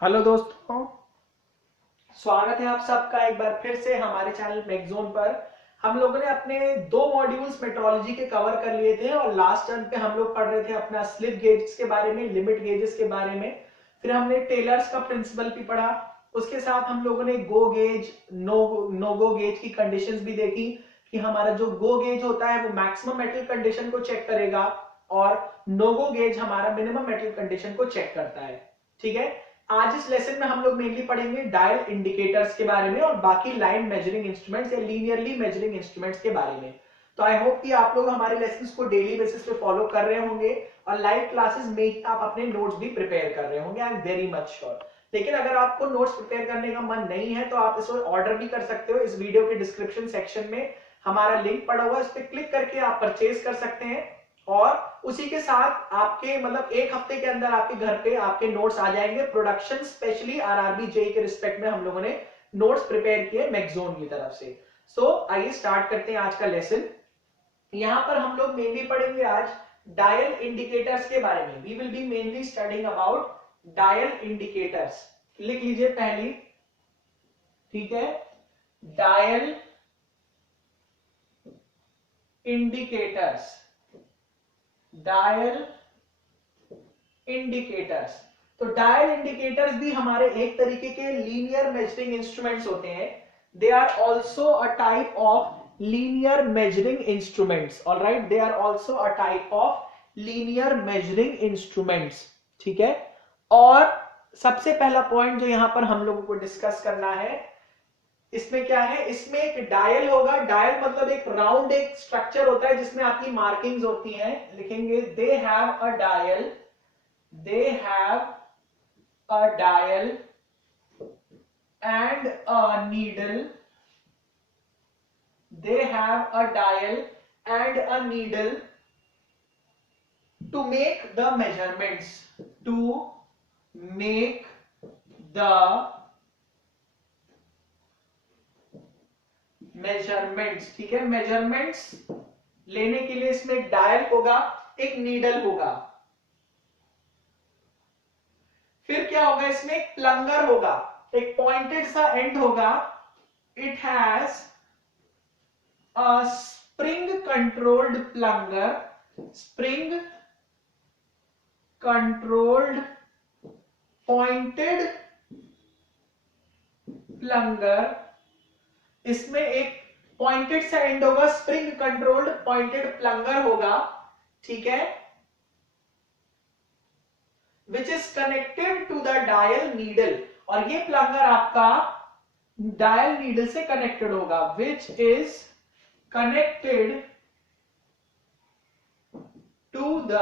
Hello दोस्तों, स्वागत है आप सबका एक बार फिर से हमारे चैनल मैगज़ोन पर। हम लोगों ने अपने दो मॉड्यूल्स मेट्रोलॉजी के कवर कर लिए थे और लास्ट टर्म पे हम लोग पढ़ रहे थे अपना स्लिप गेजेस के बारे में, लिमिट गेजेस के बारे में। फिर हमने टेलर्स का प्रिंसिपल भी पढ़ा। उसके साथ हम लोगों ने go gauge, no go gauge की कंडीशंस भी देखी कि हमारा जो गो गेज होता है वो मैक्सिमम मेटल कंडीशन को चेक करेगा और नो गो गेज हमारा मिनिमम मेटल कंडीशन को चेक करता है। ठीक है, आज इस लेसन में हम लोग मेनली पढ़ेंगे डायल इंडिकेटर्स के बारे में और बाकी लाइन मेजरिंग इंस्ट्रूमेंट्स या लीनियरली मेजरिंग इंस्ट्रूमेंट्स के बारे में। तो आई होप कि आप लोग हमारे लेसन्स को डेली बेसिस पे फॉलो कर रहे होंगे और लाइव क्लासेस में ही आप अपने नोट्स भी प्रिपेयर कर रहे होंगे। I am very much sure. लेकिन अगर आपको नोट्स प्रिपेयर करने का मन नहीं है तो आप इसको ऑर्डर भी कर सकते हो। इस वीडियो के डिस्क्रिप्शन सेक्शन में हमारा लिंक पड़ा हुआ है, इस पर क्लिक करके आप परचेज कर सकते हैं और उसी के साथ आपके मतलब एक हफ्ते के अंदर आपके घर पे आपके नोट्स आ जाएंगे। प्रोडक्शन स्पेशली आरआरबी जेई के रिस्पेक्ट में हम लोगों ने नोट्स प्रिपेयर किए मैगज़ोन की तरफ से। सो आइए स्टार्ट करते हैं आज का लेसन। यहां पर हम लोग मेनली पढ़ेंगे आज डायल इंडिकेटर्स के बारे में। We will be mainly studying about dial indicators. लिख लीजिए पहली, ठीक है, डायल इंडिकेटर्स। डायल इंडिकेटर्स, तो डायल इंडिकेटर्स भी हमारे एक तरीके के लीनियर मेजरिंग इंस्ट्रूमेंट्स होते हैं। They are also a type of linear measuring instruments. Alright, they are also a type of linear measuring instruments. ठीक है, और सबसे पहला पॉइंट जो यहां पर हम लोगों को डिस्कस करना है, इसमें क्या है, इसमें एक डायल होगा। डायल मतलब एक राउंड एक स्ट्रक्चर होता है जिसमें आपकी मार्किंग्स होती हैं। लिखेंगे they have a dial, they have a dial and a needle. They have a dial and a needle to make the measurements. To make the measurements, ठीक है, measurements लेने के लिए इसमें एक डायल होगा, एक नीडल होगा। फिर क्या होगा, इसमें एक प्लंगर होगा, एक पॉइंटेड सा एंड होगा। It has a spring controlled plunger, spring controlled pointed plunger. इसमें एक पॉइंटेड सा एंड होगा, स्प्रिंग कंट्रोल्ड पॉइंटेड प्लंगर होगा। ठीक है, which is connected to the dial needle, और ये प्लंगर आपका डायल नीडल से कनेक्टेड होगा। Which is connected to the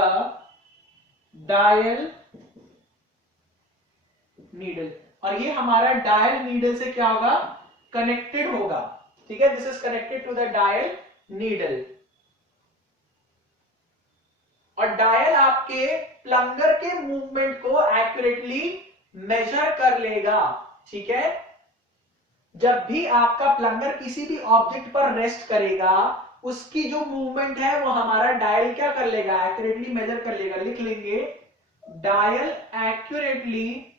dial needle, और ये हमारा डायल नीडल से क्या होगा, कनेक्टेड होगा। ठीक है, this is connected to the dial needle. और डायल आपके प्लंगर के मूवमेंट को एक्यूरेटली मेजर कर लेगा। ठीक है, जब भी आपका प्लंगर किसी भी ऑब्जेक्ट पर रेस्ट करेगा, उसकी जो मूवमेंट है वो हमारा डायल क्या कर लेगा, एक्यूरेटली मेजर कर लेगा। लिख लेंगे dial accurately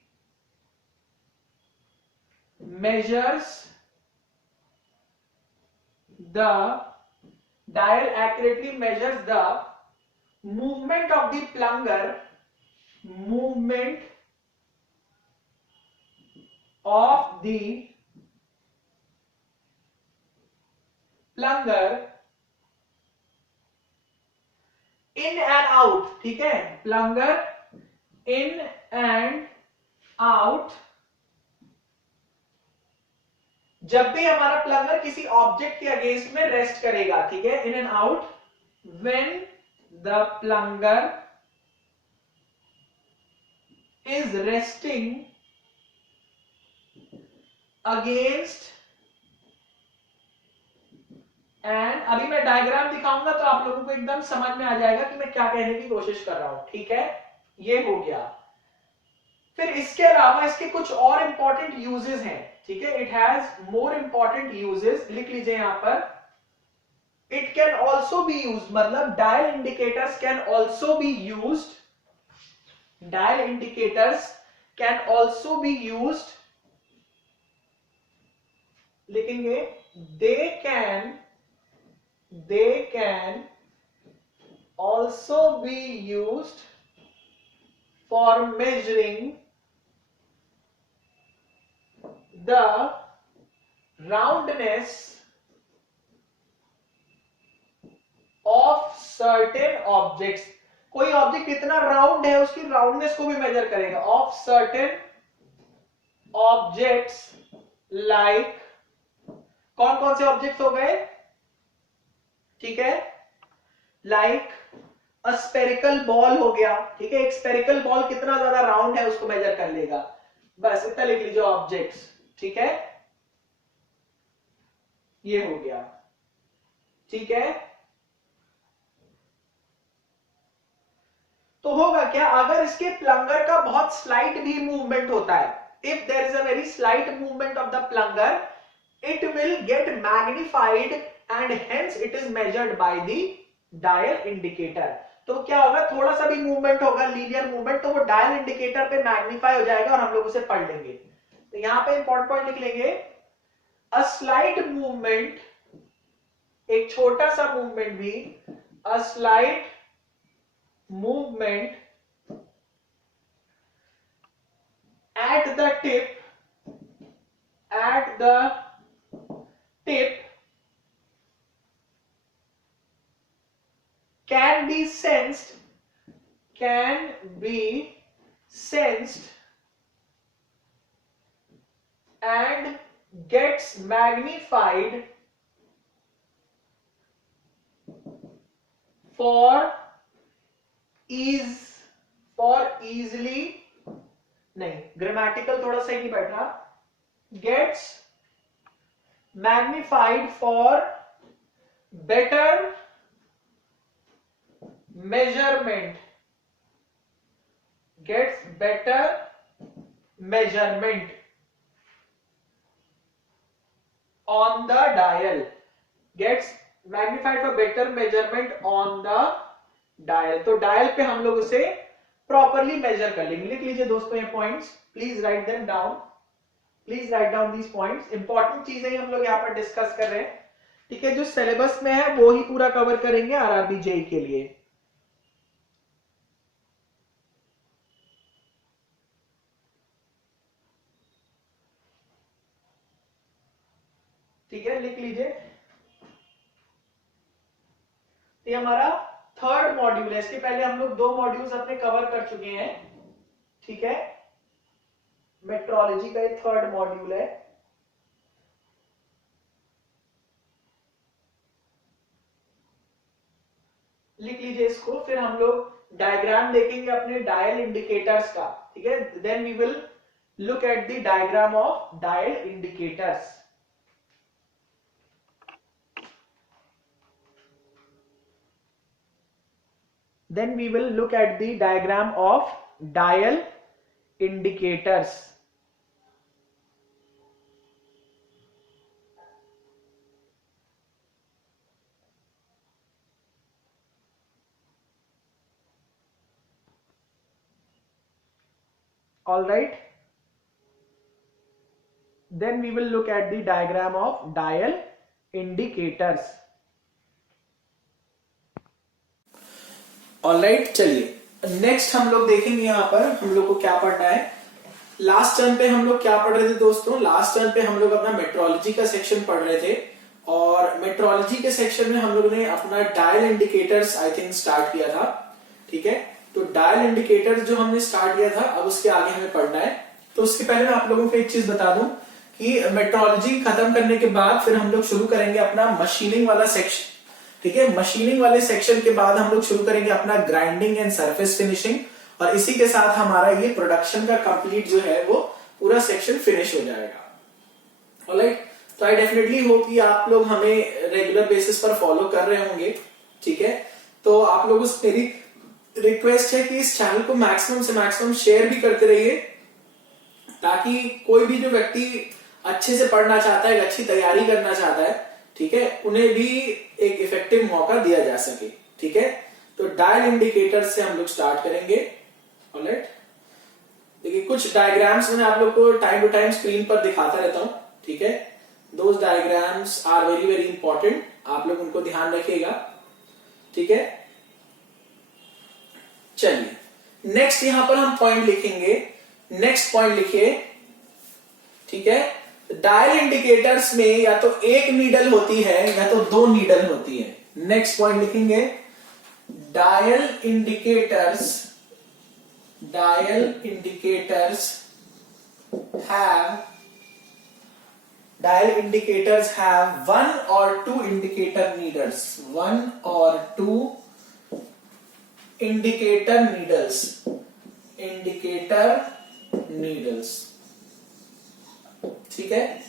measures the dial accurately measures the movement of the plunger, movement of the plunger in and out। ठीक है, plunger in and out, जब भी हमारा प्लंगर किसी ऑब्जेक्ट के अगेंस्ट में रेस्ट करेगा। ठीक है, in and out, when the plunger is resting against end, अभी मैं डायग्राम दिखाऊंगा तो आप लोगों को एकदम समझ में आ जाएगा कि मैं क्या कहने की कोशिश कर रहा हूं। ठीक है, ये हो गया। फिर इसके अलावा इसके कुछ और इंपॉर्टेंट यूजेस हैं। ठीक है, it has more important uses. लिख लीजिए यहां पर, it can also be use, मतलब dial indicators can also be used, dial indicators can also be used, लिखेंगे they can also be used for measuring the roundness of certain objects. कोई object कितना round है उसकी roundness को भी major करेगा। Of certain objects like, कौन कौन से ऑब्जेक्ट्स हो गए, ठीक है, लाइक अ स्पेरिकल बॉल हो गया, ठीक है, एक स्पेरिकल बॉल कितना ज्यादा राउंड है उसको मेजर कर लेगा। बस इतना लिख लीजिए ऑब्जेक्ट्स, ठीक है, ये हो गया, ठीक है। तो होगा क्या, अगर इसके प्लंगर का बहुत स्लाइट भी मूवमेंट होता है, if there is a very slight movement of the plunger, it will get magnified and hence it is measured by the dial indicator. तो क्या होगा, थोड़ा सा भी मूवमेंट होगा, लीनियर मूवमेंट, तो वो डायल इंडिकेटर पे मैग्नीफाई हो जाएगा और हम लोग उसे पढ़ लेंगे। तो यहां पे इंपॉर्टेंट पॉइंट लिख लेंगे, अ स्लाइट मूवमेंट, एक छोटा सा मूवमेंट भी, a slight movement at the tip can be sensed and gets magnified for easily, नहीं, ग्रामेटिकल थोड़ा सही नहीं बैठ रहा, gets magnified for better measurement, gets better measurement on the dial, gets magnified for better measurement on the dial. तो dial पे हम लोग उसे प्रॉपरली मेजर कर लेंगे। लिख लीजिए दोस्तों ये points, please write them down, please write down these points. Important चीजें ही हम लोग यहाँ पर डिस्कस कर रहे हैं, ठीक है, जो सिलेबस में है वो ही पूरा कवर करेंगे आरआरबी जेई के लिए। ठीक है, लिख लीजिए, ये हमारा थर्ड मॉड्यूल है। इसके पहले हम लोग 2 मॉड्यूल्स अपने कवर कर चुके हैं, ठीक है, मेट्रोलॉजी का ये थर्ड मॉड्यूल है। लिख लीजिए इसको, फिर हम लोग डायग्राम देखेंगे अपने डायल इंडिकेटर्स का, ठीक है, then we will look at the diagram of dial indicators. Then we will look at the diagram of dial indicators. All right. Then we will look at the diagram of dial indicators. Alright, चलिए next हम लोग देखेंगे यहाँ पर हम लोग को क्या पढ़ना है। लास्ट टर्म पे हम लोग क्या पढ़ रहे थे दोस्तों, लास्ट टर्म पे हम लोग अपना मेट्रोलॉजी का सेक्शन पढ़ रहे थे और मेट्रोलॉजी के सेक्शन में हम लोग ने अपना dial indicators I think start किया था, ठीक है। तो डायल इंडिकेटर्स जो हमने स्टार्ट किया था, अब उसके आगे हमें पढ़ना है। तो उसके पहले मैं आप लोगों को एक चीज बता दूं कि मेट्रोलॉजी खत्म करने के बाद फिर हम लोग शुरू करेंगे अपना मशीनिंग वाला सेक्शन, ठीक है। मशीनिंग वाले सेक्शन के बाद हम लोग शुरू करेंगे अपना ग्राइंडिंग एंड सरफेस फिनिशिंग, और इसी के साथ हमारा ये प्रोडक्शन का कंप्लीट जो है वो पूरा सेक्शन फिनिश हो जाएगा। ऑलराइट, तो आई डेफिनेटली होप कि आप लोग हमें रेगुलर बेसिस पर फॉलो कर रहे होंगे, ठीक है। तो आप लोगों से मेरी रिक्वेस्ट है कि इस चैनल को मैक्सिमम से मैक्सिमम शेयर भी करते रहिए, ताकि कोई भी जो व्यक्ति अच्छे से पढ़ना चाहता है, अच्छी तैयारी करना चाहता है, ठीक है, उन्हें भी एक इफेक्टिव मौका दिया जा सके, ठीक है। तो डायल इंडिकेटर से हम लोग स्टार्ट करेंगे। ऑलराइट, देखिए कुछ डायग्राम्स मैं आप लोग को टाइम टू टाइम स्क्रीन पर दिखाता रहता हूं, ठीक है। Those diagrams are very very important, आप लोग उनको ध्यान रखिएगा, ठीक है। चलिए नेक्स्ट यहां पर हम पॉइंट लिखेंगे, नेक्स्ट पॉइंट लिखिए, ठीक है। डायल इंडिकेटर्स में या तो एक नीडल होती है या तो दो नीडल होती है। नेक्स्ट पॉइंट लिखेंगे, dial indicators have one or two indicator needles, ठीक है।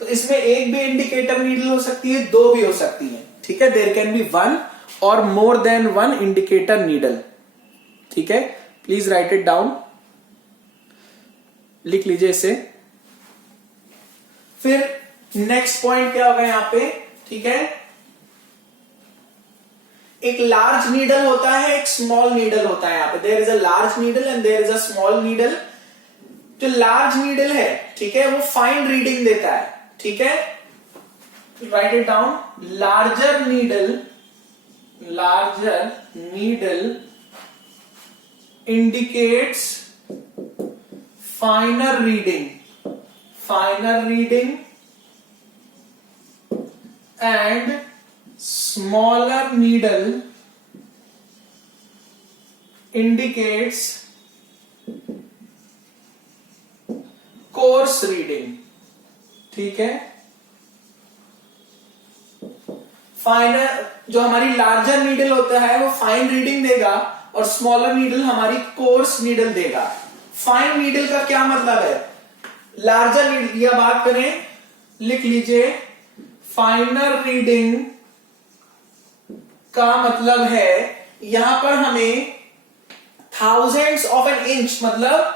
तो इसमें एक भी इंडिकेटर नीडल हो सकती है, दो भी हो सकती है, ठीक है। देयर कैन बी वन और more than one indicator needle, ठीक है। प्लीज राइट इट डाउन, लिख लीजिए इसे। फिर नेक्स्ट पॉइंट क्या होगा यहां पे, ठीक है। एक लार्ज नीडल होता है, एक स्मॉल नीडल होता है। यहां पे there is a large needle and there is a small needle. जो लार्ज नीडल है, ठीक है, वो फाइन रीडिंग देता है, ठीक है। Write it down, larger needle indicates finer reading and smaller needle indicates coarse reading, ठीक है। फाइनर जो हमारी लार्जर नीडल होता है वो फाइन रीडिंग देगा और स्मॉलर नीडल हमारी कोर्स नीडल देगा। फाइन नीडल का क्या मतलब है, लार्जर नीडल, या बात करें, लिख लीजिए, फाइनर रीडिंग का मतलब है यहां पर हमें थाउजेंड्स ऑफ एन इंच, मतलब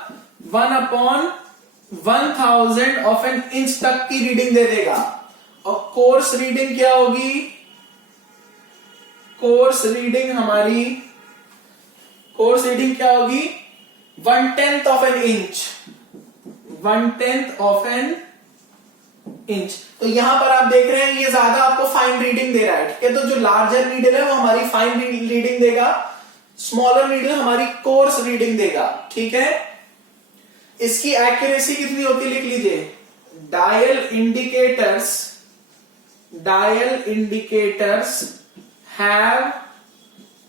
1/1000 ऑफ एन इंच तक की रीडिंग दे देगा। और कोर्स रीडिंग क्या होगी, कोर्स रीडिंग क्या होगी, 1/10 ऑफ एन इंच। तो यहां पर आप देख रहे हैं ये ज्यादा आपको फाइन रीडिंग दे रहा है, ठीक है। तो जो लार्जर नीडल है वो हमारी फाइन रीडिंग देगा, स्मॉलर नीडल हमारी कोर्स रीडिंग देगा, ठीक है। इसकी एक्यूरेसी कितनी होती है, लिख लीजिए, dial indicators have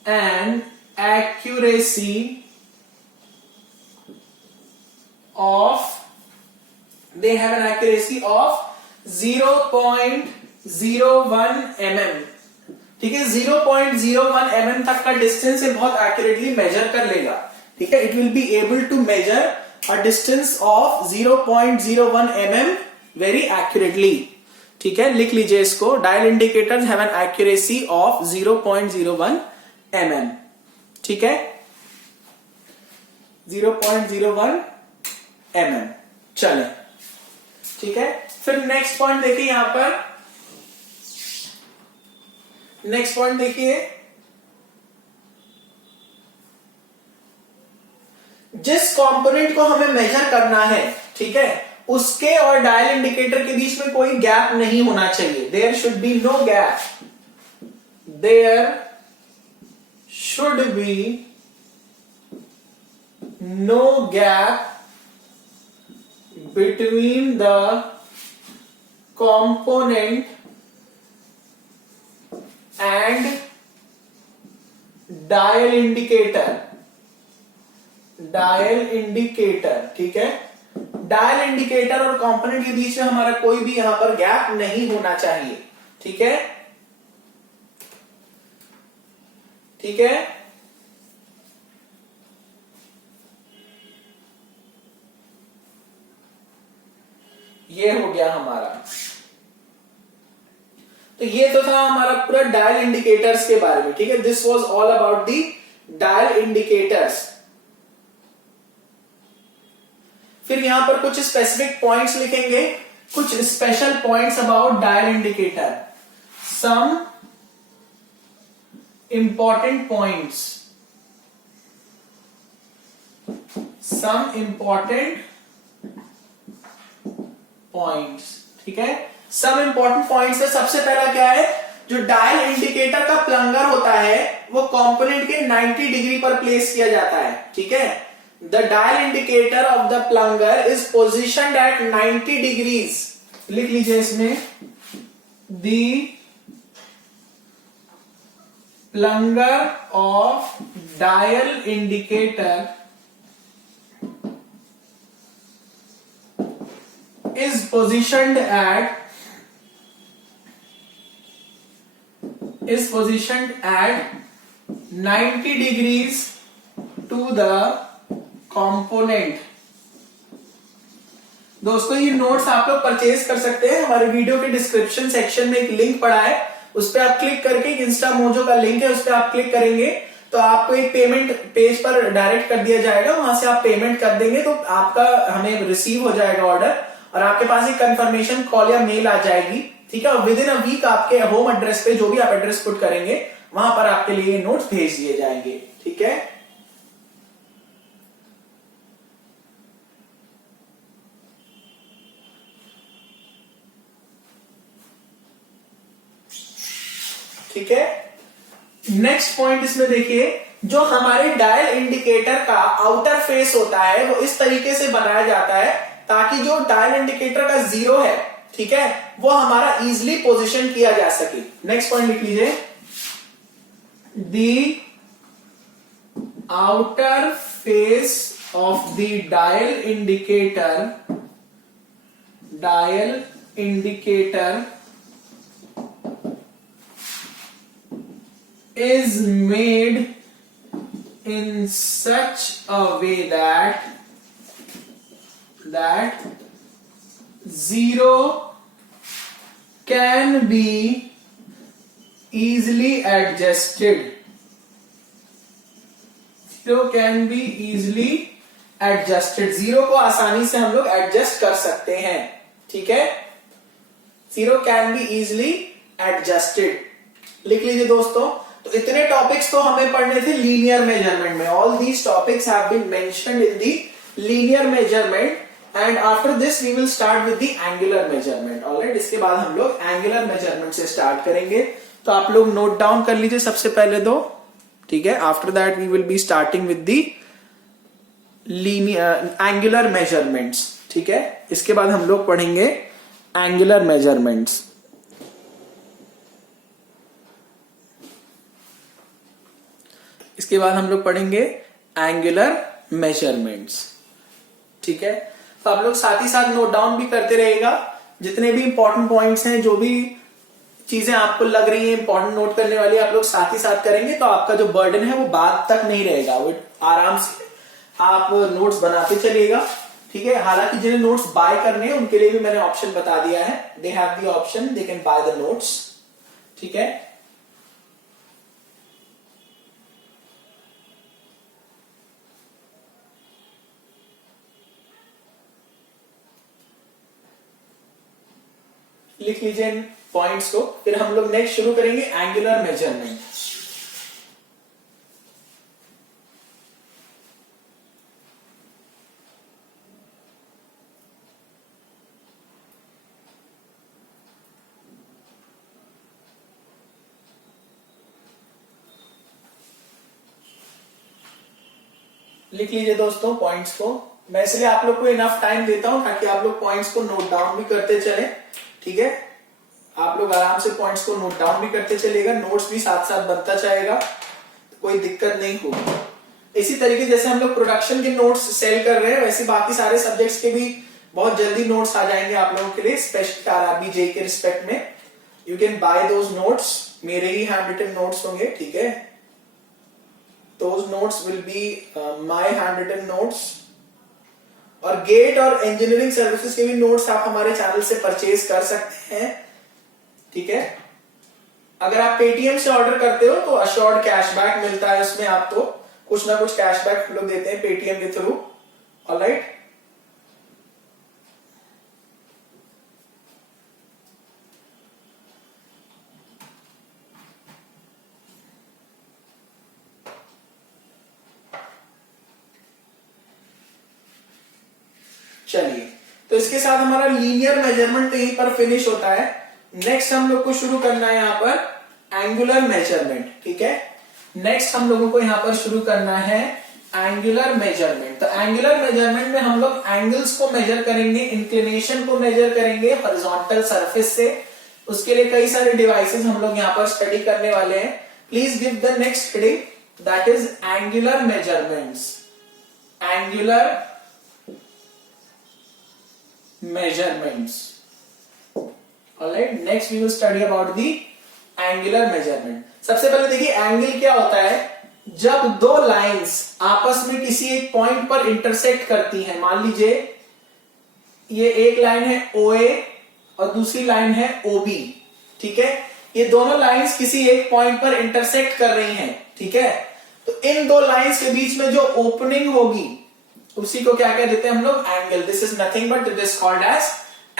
an accuracy of 0.01 mm, ठीक है। 0.01 mm तक का डिस्टेंस से बहुत एक्यूरेटली मेजर कर लेगा, ठीक है। It will be able to measure a distance of 0.01 mm very accurately, ठीक है। लिख लीजिए इसको, dial indicators have an accuracy of 0.01 mm, ठीक है, 0.01 mm। चले, ठीक है। फिर नेक्स्ट पॉइंट देखिए, यहां पर नेक्स्ट पॉइंट देखिए, जिस कंपोनेंट को हमें मेजर करना है, ठीक है, उसके और डायल इंडिकेटर के बीच में कोई गैप नहीं होना चाहिए। There should be no gap, there should be no gap between the component and dial indicator, ठीक है। डायल इंडिकेटर और कंपोनेंट के बीच में हमारा कोई भी यहां पर गैप नहीं होना चाहिए, ठीक है, ठीक है। ये हो गया हमारा। तो ये तो था हमारा पूरा डायल इंडिकेटर्स के बारे में, ठीक है। This was all about the dial indicators. फिर यहां पर कुछ स्पेसिफिक पॉइंट्स लिखेंगे, कुछ special points about dial indicator, some important points some important points. ठीक है, सम इंपॉर्टेंट पॉइंट्स है। सबसे पहला क्या है, जो डायल इंडिकेटर का प्लंगर होता है वो कंपोनेंट के 90 डिग्री पर प्लेस किया जाता है। ठीक है, the dial indicator of the plunger is positioned at 90 degrees. लिख लीजिए इसमें, the plunger of dial indicator is positioned at 90 degrees to the component। दोस्तों ये नोट्स आप लोग परचेज कर सकते हैं, हमारे वीडियो के डिस्क्रिप्शन सेक्शन में एक लिंक पड़ा है, उस पर आप क्लिक करके, इंस्टा मोजो का लिंक है, उस पर आप क्लिक करेंगे तो आपको एक पेमेंट पेज पर डायरेक्ट कर दिया जाएगा, वहां से आप पेमेंट कर देंगे तो आपका हमें रिसीव हो जाएगा ऑर्डर, और आपके पास एक कंफर्मेशन कॉल या मेल आ जाएगी। ठीक है, और विद इन अ वीक आपके होम एड्रेस पे जो भी आप एड्रेस पुट करेंगे वहां पर आपके लिए नोट्स भेज दिए जाएंगे। ठीक है, ठीक है। नेक्स्ट पॉइंट इसमें देखिए, जो हमारे डायल इंडिकेटर का आउटर फेस होता है वो इस तरीके से बनाया जाता है ताकि जो डायल इंडिकेटर का जीरो है, ठीक है, वो हमारा इजिली पोजीशन किया जा सके। नेक्स्ट पॉइंट लिख लीजिए, the outer face of the dial indicator is made in such a way that zero can be easily adjusted। Zero को आसानी से हम लोग एडजस्ट कर सकते हैं। ठीक है, zero can be easily adjusted. लिख लीजिए दोस्तों, तो इतने टॉपिक्स तो हमें पढ़ने थे लीनियर मेजरमेंट में। All these topics have been mentioned in the linear measurement and after this we will start with the angular measurement. Alright, इसके बाद हम लोग एंगुलर मेजरमेंट से स्टार्ट करेंगे। तो आप लोग नोट डाउन कर लीजिए सबसे पहले दो। ठीक है, after that we will be starting with the linear angular measurements. ठीक है, इसके बाद हम लोग पढ़ेंगे एंगुलर मेजरमेंट्स। इसके बाद हम लोग पढ़ेंगे एंगुलर मेजरमेंट्स। ठीक है, तो आप लोग साथ ही साथ नोट डाउन भी करते रहेगा, जितने भी इंपॉर्टेंट पॉइंट्स हैं, जो भी चीजें आपको लग रही हैं इंपॉर्टेंट नोट करने वाली, आप लोग साथ ही साथ करेंगे तो आपका जो बर्डन है वो बाद तक नहीं रहेगा, वो आराम से आप नोट्स बनाते चलिएगा। ठीक है, हालांकि जिन्हें नोट्स बाय करने हैं उनके लिए भी मैंने ऑप्शन बता दिया है, they have the option, they can by the notes. ठीक है, लिख लीजिए इन पॉइंट्स को, फिर हम लोग नेक्स्ट शुरू करेंगे एंगुलर मेजरमेंट। लिख लीजिए दोस्तों पॉइंट्स को। मैं इसलिए आप लोग को इनफ टाइम देता हूं ताकि आप लोग पॉइंट्स को नोट डाउन भी करते चलें। ठीक है, आप लोग आराम से पॉइंट्स को नोट डाउन भी करते चलेगा, नोट्स भी साथ साथ बनता जाएगा, तो कोई दिक्कत नहीं होगी। इसी तरीके जैसे हम लोग प्रोडक्शन के नोट्स सेल कर रहे हैं, वैसे बाकी सारे सब्जेक्ट्स के भी बहुत जल्दी नोट्स आ जाएंगे आप लोगों के लिए, स्पेशली आरआरबी जे के रिस्पेक्ट में। You can buy those notes, मेरे ही हैंड रिटन नोट्स होंगे। ठीक है, those notes will be my handwritten notes। और गेट और इंजीनियरिंग सर्विसेज के भी नोट्स आप हमारे चैनल से परचेज कर सकते हैं। ठीक है, अगर आप पेटीएम से ऑर्डर करते हो तो अश्योर्ड कैशबैक मिलता है, उसमें आपको कुछ ना कुछ कैशबैक लोग देते हैं पेटीएम के थ्रू। ऑलराइट, चलिए, तो इसके साथ हमारा लीनियर मेजरमेंट यहीं पर फिनिश होता है। नेक्स्ट हम लोग को शुरू करना है यहाँ पर एंगुलर मेजरमेंट। ठीक है, नेक्स्ट हम लोगों को यहाँ पर शुरू करना है एंगुलर मेजरमेंट। तो एंगुलर मेजरमेंट में हम लोग एंगल्स को मेजर करेंगे, इंक्लिनेशन को मेजर करेंगे हॉरिजॉन्टल सरफेस से। उसके लिए कई सारे डिवाइसेस हम लोग यहाँ पर स्टडी करने वाले हैं। Please give the next heading, that is angular measurements. Angular measurements. Alright, next we will study about the angular measurement. सबसे पहले देखिए एंगल क्या होता है। जब दो लाइंस आपस में किसी एक पॉइंट पर इंटरसेक्ट करती हैं, मान लीजिए ये एक लाइन है OA और दूसरी लाइन है OB। ठीक है, ये दोनों लाइंस किसी एक पॉइंट पर इंटरसेक्ट कर रही हैं। ठीक है, तो इन दो लाइंस के बीच में जो ओपनिंग होगी उसी को क्या कह देते हैं हम लोग, angle. This is nothing but this called as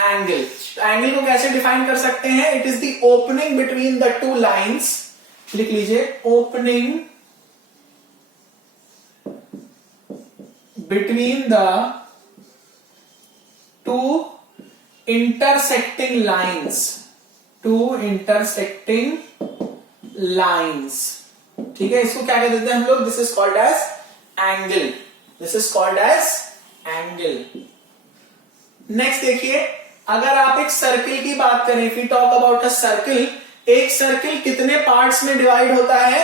angle. Angle को कैसे डिफाइन कर सकते हैं, it is the opening between the two lines. लिख लीजिए, opening between the two intersecting lines, two intersecting lines. ठीक है, इसको क्या कह देते हैं हम लोग, this is called as angle. This is called as angle. Next देखिए, अगर आप एक सर्किल की बात करें, if we talk about a circle, एक सर्किल कितने पार्ट्स में डिवाइड होता है।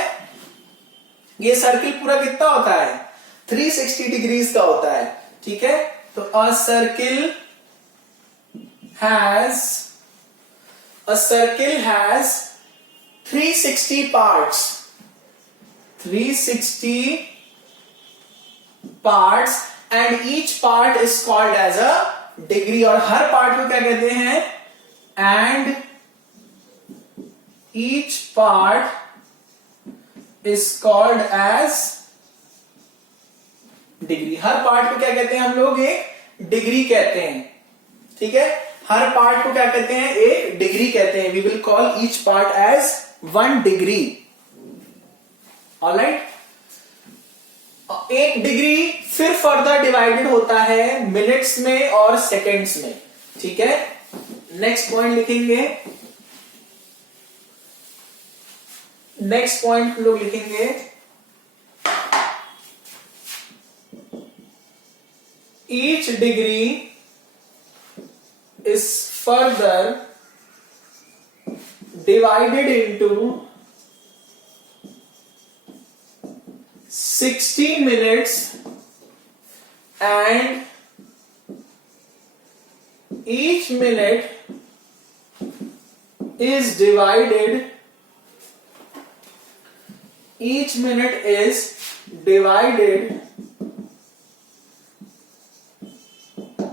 ये सर्किल पूरा कितना होता है, 360 डिग्रीज का होता है। ठीक है, तो a circle has 360 parts, 360 parts and each part is called as a degree. और हर पार्ट को क्या कहते हैं, and each part is called as degree. हर पार्ट को क्या कहते हैं हम लोग, एक डिग्री कहते हैं। ठीक है, हर पार्ट को क्या कहते हैं, एक डिग्री कहते हैं। We will call each part as 1 degree. Alright, एक डिग्री फिर फर्दर डिवाइडेड होता है मिनट्स में और सेकेंड्स में। ठीक है, नेक्स्ट पॉइंट लिखेंगे, नेक्स्ट पॉइंट हम लोग लिखेंगे each degree is further divided into 60 minutes and each minute is divided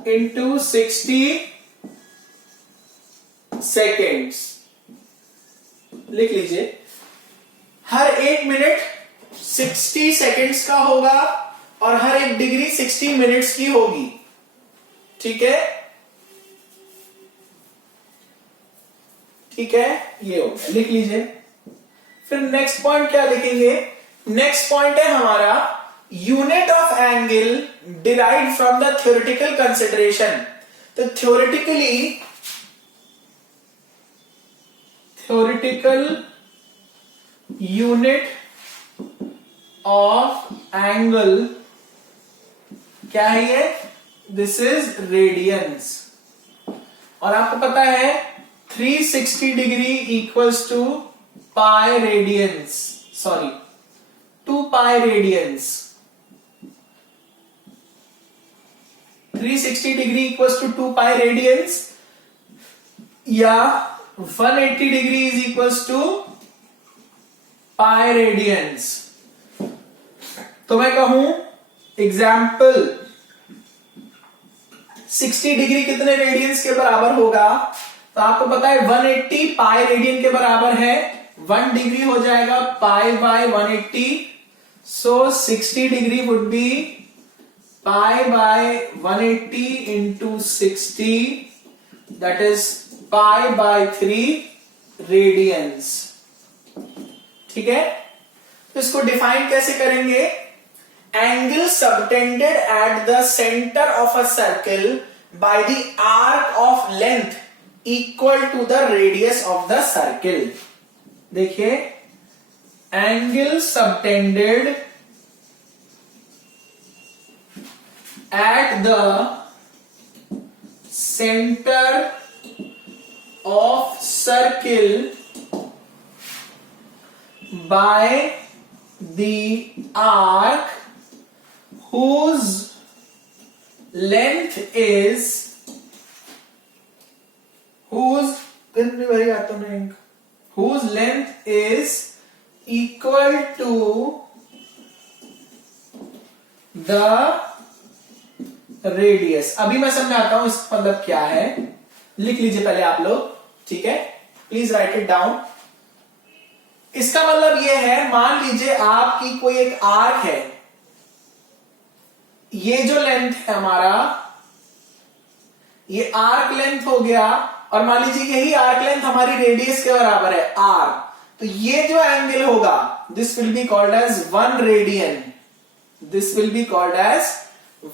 into 60 seconds। लिख लीजिए, हर एक मिनट 60 सेकेंड्स का होगा और हर एक डिग्री 60 मिनट्स की होगी। ठीक है, ठीक है, ये हो गया, लिख लीजिए। फिर नेक्स्ट पॉइंट क्या लिखेंगे, नेक्स्ट पॉइंट है हमारा unit of angle derived from the theoretical consideration. तो थ्योरेटिकल यूनिट ऑफ एंगल क्या है ये, दिस इज रेडियंस। और आपको पता है 360 degree equals to pi radians, sorry 2 pi radians. 360 degree equals to 2 pi radians, या 180 degree is equals to pi radians. तो मैं कहूं एग्जाम्पल 60 डिग्री कितने रेडियंस के बराबर होगा, तो आपको पता है 180 पाई रेडियन के बराबर है। 1 डिग्री हो जाएगा pi by 180, so 60 degree would be pi by 180 into 60, that is pi by 3 radians. ठीक है, तो इसको डिफाइन कैसे करेंगे, angle subtended at the centre of a circle by the arc of length equal to the radius of the circle. देखिए, angle subtended at the center of circle by the arc whose length is whose length is equal to the radius. अभी मैं समझाता हूं इसका मतलब क्या है, लिख लीजिए पहले आप लोग, ठीक है, प्लीज राइट इट डाउन. इसका मतलब यह है, मान लीजिए आपकी कोई एक आर्क है, ये जो लेंथ है हमारा, ये आर्क लेंथ हो गया, और मान लीजिए यही आर्क लेंथ हमारी रेडियस के बराबर है आर, तो ये जो एंगल होगा this will be called as 1 radian. This will be called as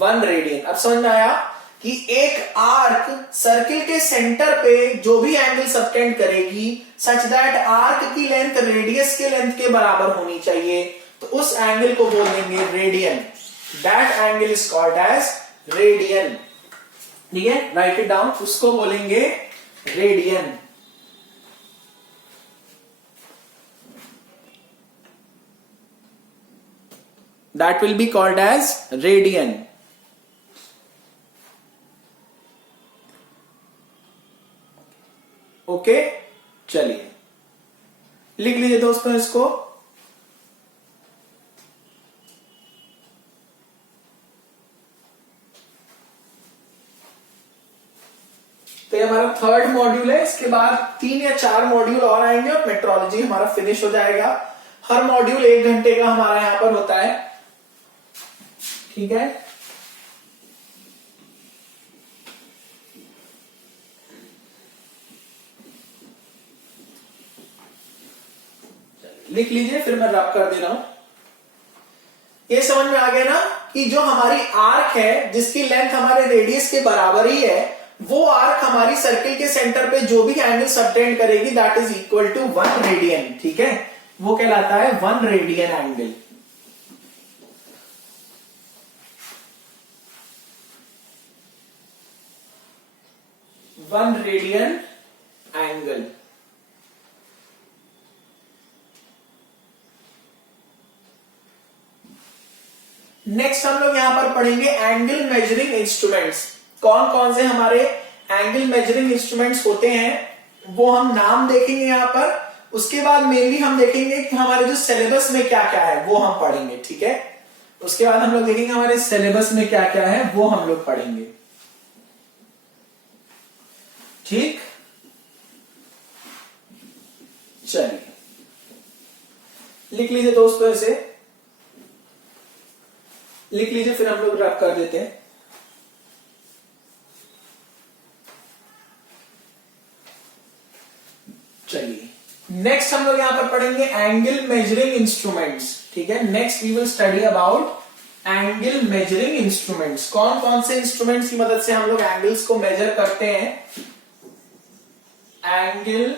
1 radian. अब समझ में आया कि एक आर्क सर्किल के सेंटर पे जो भी एंगल सबटेंड करेगी सच दैट आर्क की लेंथ रेडियस के लेंथ के बराबर होनी चाहिए, तो उस एंगल को बोल देंगे radian. That angle is called as radian. ठीक है, राइट इट डाउन, उसको बोलेंगे radian. That will be called as radian. Okay, चलिए लिख लीजिए दोस्तों इसको. तो ये हमारा थर्ड मॉड्यूल है. इसके बाद 3 या 4 मॉड्यूल और आएंगे और मेट्रोलॉजी हमारा फिनिश हो जाएगा. हर मॉड्यूल 1 घंटे का हमारा यहां पर होता है. ठीक है, लिख लीजिए, फिर मैं रब कर दे रहा हूं. ये समझ में आ गया ना कि जो हमारी आर्क है जिसकी लेंथ हमारे रेडियस के बराबर ही है, वो आर्क हमारी सर्किल के सेंटर पे जो भी एंगल सबटेंड करेगी that is equal to 1 radian. ठीक है, वो कहलाता है 1 radian angle. One radian angle. Next हम लोग यहां पर पढ़ेंगे एंगल मेजरिंग इंस्ट्रूमेंट्स. कौन कौन से हमारे एंगल मेजरिंग इंस्ट्रूमेंट्स होते हैं वो हम नाम देखेंगे यहां पर. उसके बाद मेनली हम देखेंगे कि हमारे जो सिलेबस में क्या क्या है वो हम पढ़ेंगे. ठीक है, उसके बाद हम लोग देखेंगे हमारे सिलेबस में क्या क्या है वो हम लोग पढ़ेंगे. ठीक, चलिए लिख लीजिए दोस्तों, इसे लिख लीजिए, फिर हम लोग रब कर देते हैं. चलिए नेक्स्ट हम लोग यहां पर पढ़ेंगे एंगल मेजरिंग इंस्ट्रूमेंट्स. ठीक है, next we will study about angle measuring instruments. कौन कौन से इंस्ट्रूमेंट्स की मदद से हम लोग एंगल्स को मेजर करते हैं. Angle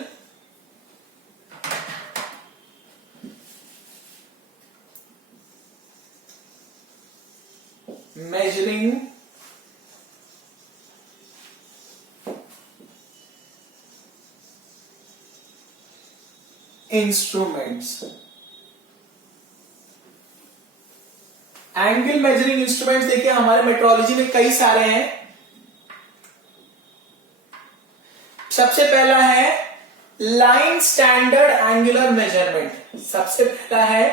measuring instruments. Angle measuring instruments देखिए हमारे मेट्रोलॉजी में कई सारे हैं. सबसे पहला है लाइन स्टैंडर्ड एंगुलर मेजरमेंट. सबसे पहला है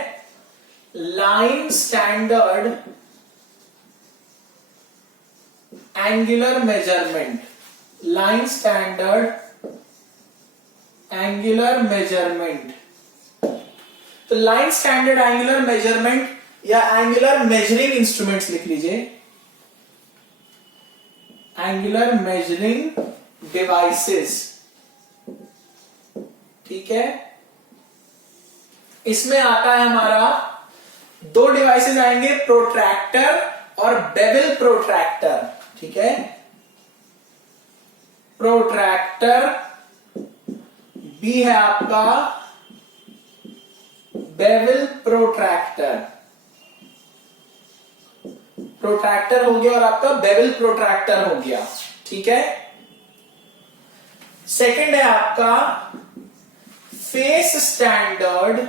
line standard angular measurement. Line standard angular measurement. तो लाइन स्टैंडर्ड एंगुलर मेजरमेंट या एंगुलर मेजरिंग इंस्ट्रूमेंट्स लिख लीजिए. Angular measuring devices. ठीक है, इसमें आता है हमारा 2 डिवाइसेस आएंगे, प्रोट्रैक्टर और बेवल प्रोट्रैक्टर. ठीक है, प्रोट्रैक्टर, बी है आपका बेवल प्रोट्रैक्टर। प्रोट्रैक्टर हो गया और आपका बेवल प्रोट्रैक्टर हो गया, ठीक है। सेकंड है आपका face standard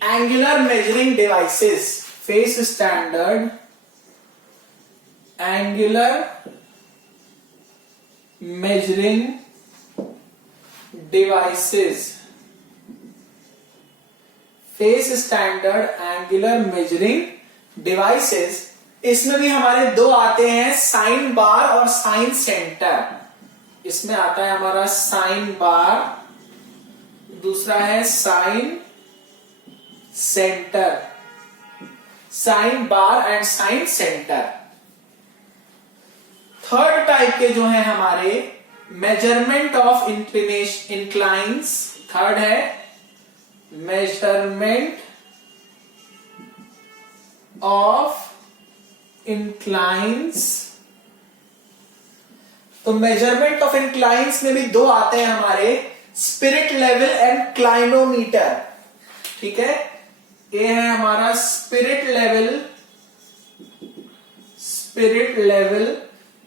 angular measuring devices. Face standard angular measuring devices. Face standard angular measuring devices, इसमें भी हमारे दो आते हैं, साइन बार और साइन सेंटर। इसमें आता है हमारा साइन बार, दूसरा है sine centre. Sine bar and sine centre. Third type के जो है हमारे मेजरमेंट ऑफ इंक्लाइंस। थर्ड है मेजरमेंट ऑफ इंक्लाइंस। तो मेजरमेंट ऑफ इंक्लाइंस में भी दो आते हैं हमारे, स्पिरिट लेवल एंड क्लाइनोमीटर, ठीक है। ये है हमारा स्पिरिट लेवल,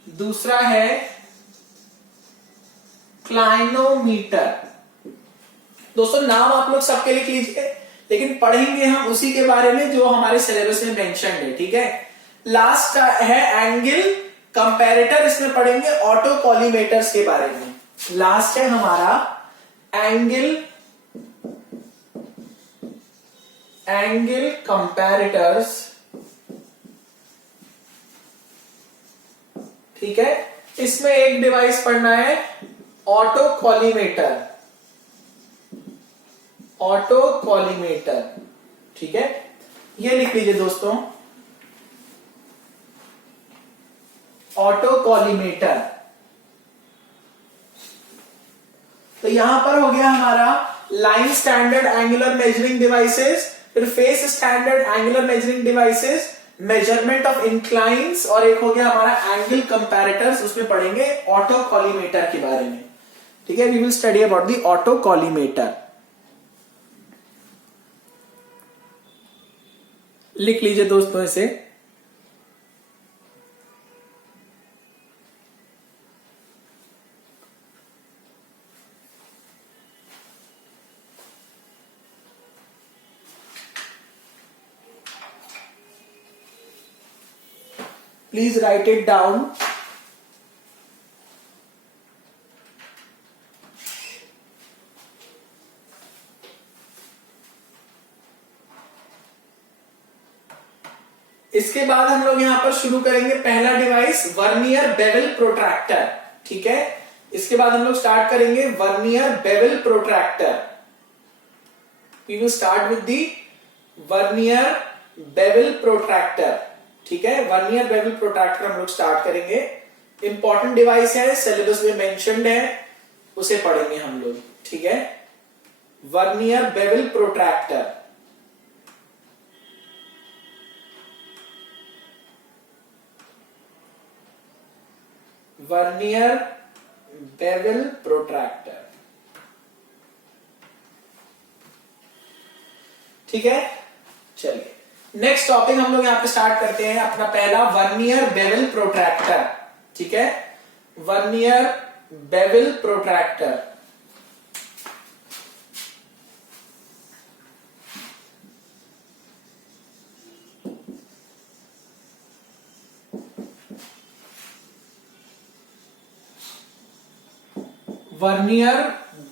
दूसरा है क्लाइनोमीटर। दोस्तों नाम आप लोग सबके लिख लीजिए, लेकिन पढ़ेंगे हम उसी के बारे में जो हमारे सिलेबस में मेंशन है, ठीक है। लास्ट है एंगल कंपैरेटर, इसमें पढ़ेंगे ऑटो कॉलीमेटर्स के बारे में। लास्ट है हमारा एंगल कंपैरेटर्स, ठीक है। इसमें एक डिवाइस पढ़ना है ऑटो कॉलीमेटर, ठीक है। ये लिख लीजिए दोस्तों, ऑटो कॉलीमेटर। तो यहां पर हो गया हमारा line standard angular measuring devices, फिर face standard angular measuring devices, measurement of inclines, और एक हो गया हमारा एंगल कंपैरेटर्स। उसमें पढ़ेंगे ऑटो कॉलीमेटर के बारे में, ठीक है। We will study about the auto collimator. लिख लीजिए दोस्तों इसे। Please write it down. इसके बाद हम लोग यहां पर शुरू करेंगे पहला डिवाइस, वर्नियर बेवल प्रोट्रैक्टर, ठीक है। इसके बाद हम लोग स्टार्ट करेंगे vernier bevel protractor. We will start with the vernier bevel protractor, ठीक है। वर्नियर बेवल प्रोट्रैक्टर हम लोग स्टार्ट करेंगे। इंपॉर्टेंट डिवाइस है, सिलेबस में मेंशन्ड है, उसे पढ़ेंगे हम लोग, ठीक है। Vernier bevel protractor, vernier bevel protractor, ठीक है। चलिए नेक्स्ट टॉपिक हम लोग यहां पे स्टार्ट करते हैं, अपना पहला वर्नियर बेवल प्रोट्रैक्टर, ठीक है। Vernier bevel protractor, vernier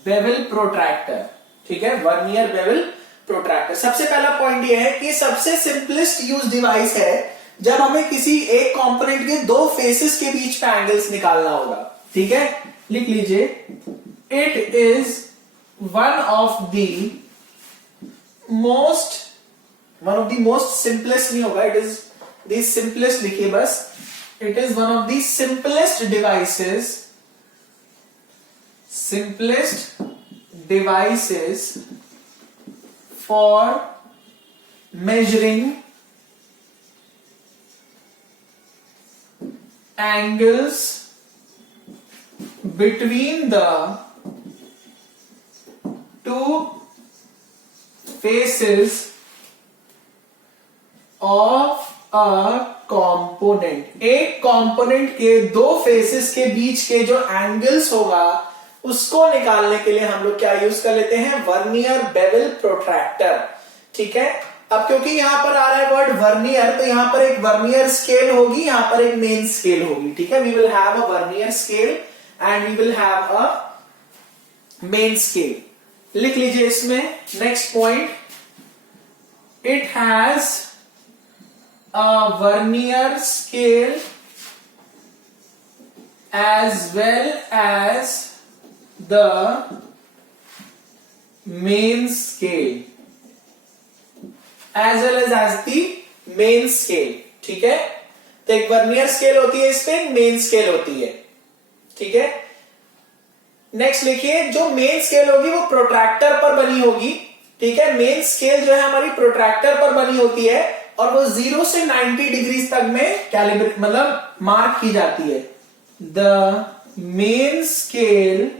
bevel protractor, ठीक है। वर्नियर बेवल प्रोट्रैक्टर, सबसे पहला पॉइंट ये है कि सबसे सिंपलेस्ट यूज डिवाइस है जब हमें किसी एक कंपोनेंट के दो फेसेस के बीच में एंगल्स निकालना होगा, ठीक है। लिख लीजिए, it is one of the most simplest नहीं होगा, इट इज द सिंपलेस्ट लिखिए बस। It is one of the simplest devices for measuring angles between the two faces of a component। एक कंपोनेंट के दो फेसेस के बीच के जो एंगल्स होगा उसको निकालने के लिए हम लोग क्या यूज कर लेते हैं, वर्नियर बेवल प्रोट्रैक्टर। ठीक है, अब क्योंकि यहां पर आ रहा है वर्ड वर्नियर, तो यहां पर एक वर्नियर स्केल होगी, यहां पर एक मेन स्केल होगी। ठीक है, we will have a vernier scale and we will have a main scale. लिख लीजिए इसमें next point, it has a vernier scale as well as the main scale, as well as the main scale। ठीक है, तो एक vernier scale होती है, इस पे एक मेन स्केल होती है। ठीक है, नेक्स्ट लिखिए, जो मेन स्केल होगी वो प्रोट्रैक्टर पर बनी होगी। ठीक है, मेन स्केल जो है हमारी प्रोट्रैक्टर पर बनी होती है और वो 0 से 90 डिग्री तक में कैलिब्रेट मतलब मार्क की जाती है। The main scale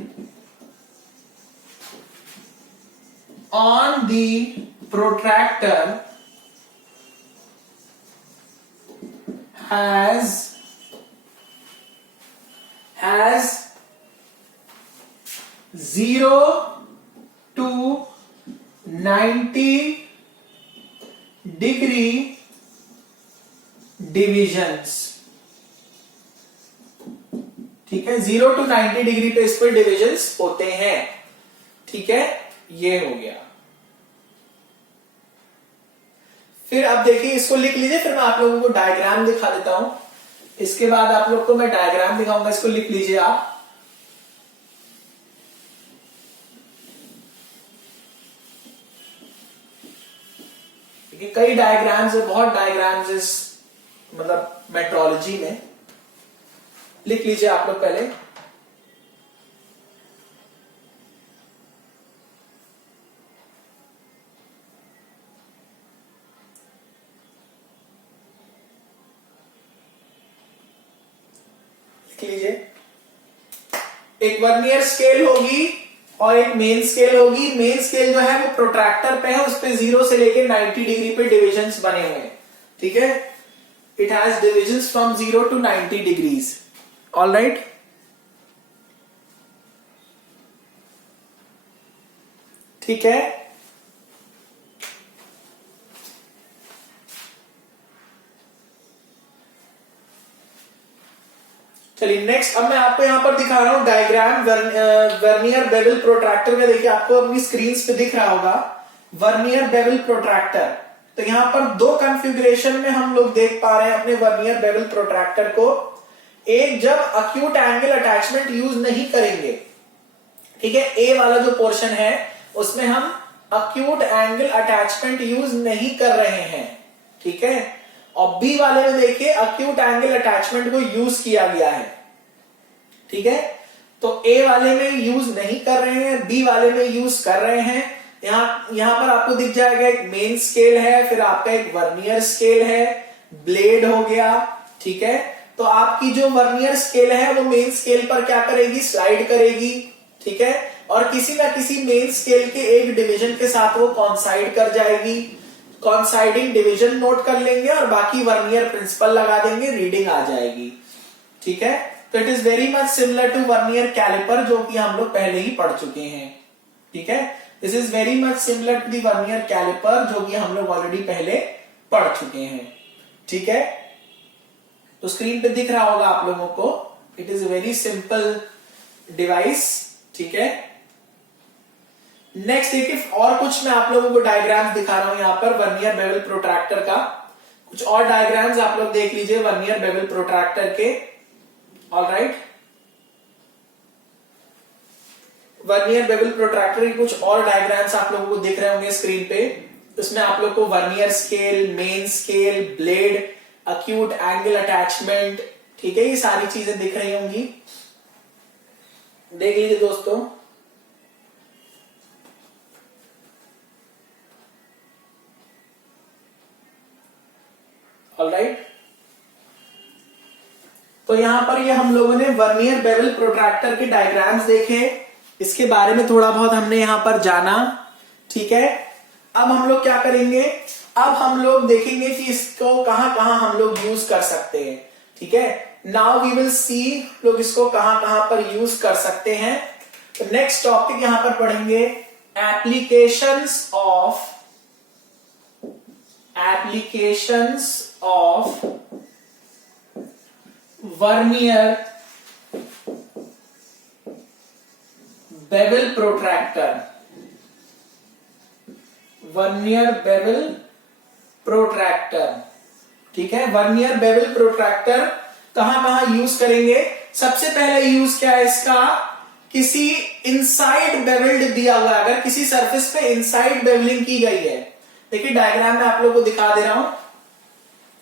on the protractor has 0 to 90 degree divisions. ठीक है, 0 to 90 डिग्री पे इस पर डिविजन्स होते हैं। ठीक है, ये हो गया। फिर अब देखिए, इसको लिख लीजिए, फिर मैं आप लोगों को डायग्राम दिखा देता हूं। इसके बाद आप लोग को मैं डायग्राम दिखाऊंगा, इसको लिख लीजिए आप। कई डायग्राम्स है, बहुत डायग्राम्स इस मतलब मेट्रोलॉजी में। लिख लीजिए आप लोग पहले, लिख लीजिए। एक वर्नियर स्केल होगी और एक मेन स्केल होगी। मेन स्केल जो है वो प्रोट्रैक्टर पे है, उस पे 0 से लेके 90 डिग्री पे डिविजन्स बने हुए हैं। ठीक है, it has divisions from 0 to 90 degrees. All right, ठीक है। चलिए नेक्स्ट, अब मैं आपको यहां पर दिखा रहा हूं डायग्राम वर्नियर बेवल प्रोट्रैक्टर का। देखिए आपको अपनी स्क्रीन पे दिख रहा होगा वर्नियर बेवल प्रोट्रैक्टर। तो यहां पर दो कॉन्फ़िगरेशन में हम लोग देख पा रहे हैं अपने वर्नियर बेवल प्रोट्रैक्टर को। एक, जब अक्यूट एंगल अटैचमेंट यूज नहीं करेंगे। ठीक है, ए वाला जो पोर्शन है उसमें हम अक्यूट एंगल अटैचमेंट यूज नहीं कर रहे हैं। ठीक है, और बी वाले में देखिए अक्यूट एंगल अटैचमेंट को यूज किया गया है। ठीक है, तो ए वाले में यूज नहीं कर रहे हैं, बी वाले में यूज कर रहे हैं। यहां पर आपको दिख जाएगा एक मेन स्केल है, फिर आपका एक वर्नियर स्केल है, ब्लेड हो गया। ठीक है, तो आपकी जो वर्नियर स्केल है वो मेन स्केल पर क्या करेगी, स्लाइड करेगी। ठीक है, और किसी ना किसी मेन स्केल के एक डिवीजन के साथ वो कॉन्साइड कर जाएगी। कॉन्साइडिंग डिवीजन नोट कर लेंगे और बाकी वर्नियर प्रिंसिपल लगा देंगे, रीडिंग आ जाएगी। ठीक है, तो it is very much similar to vernier calliper, जो कि हम लोग पहले ही पढ़ चुके हैं। ठीक है, this is very much similar to the vernier calliper, जो कि हम लोग ऑलरेडी पहले पढ़ चुके हैं। ठीक है, तो स्क्रीन पे दिख रहा होगा आप लोगों को, it is very simple device. ठीक है, नेक्स्ट देखिए, और कुछ मैं आप लोगों को डायग्राम्स दिखा रहा हूं यहां पर वर्नियर बेवल प्रोट्रैक्टर का। कुछ और डायग्राम्स आप लोग देख लीजिए वर्नियर बेवल प्रोट्रैक्टर के। All right, vernier bevel protractor के कुछ और डायग्राम्स आप लोगों को दिख रहे होंगे स्क्रीन पे। उसमें आप लोग को vernier scale, main scale, blade, acute angle attachment, ठीक है, ये सारी चीजें दिख रही होंगी। देख लीजिए दोस्तों। ऑल राइट, तो यहां पर ये हम लोगों ने वर्नियर बेवल प्रोट्रैक्टर के डायग्राम्स देखे, इसके बारे में थोड़ा बहुत हमने यहां पर जाना। ठीक है, अब हम लोग क्या करेंगे, अब हम लोग देखेंगे कि इसको कहां कहां हम लोग यूज कर सकते हैं। ठीक है, नाउ वी विल सी लोग इसको कहां कहां पर यूज कर सकते हैं। तो नेक्स्ट टॉपिक यहां पर पढ़ेंगे applications of vernier bevel protractor. Vernier bevel protractor, ठीक है, वर्नियर बेवल प्रोट्रैक्टर कहां कहां यूज करेंगे। सबसे पहले यूज क्या है इसका, किसी इनसाइड बेवल्ड दिया हुआ, अगर किसी सरफेस पे इनसाइड बेवलिंग की गई है, देखिए डायग्राम में आप लोगों को दिखा दे रहा हूं।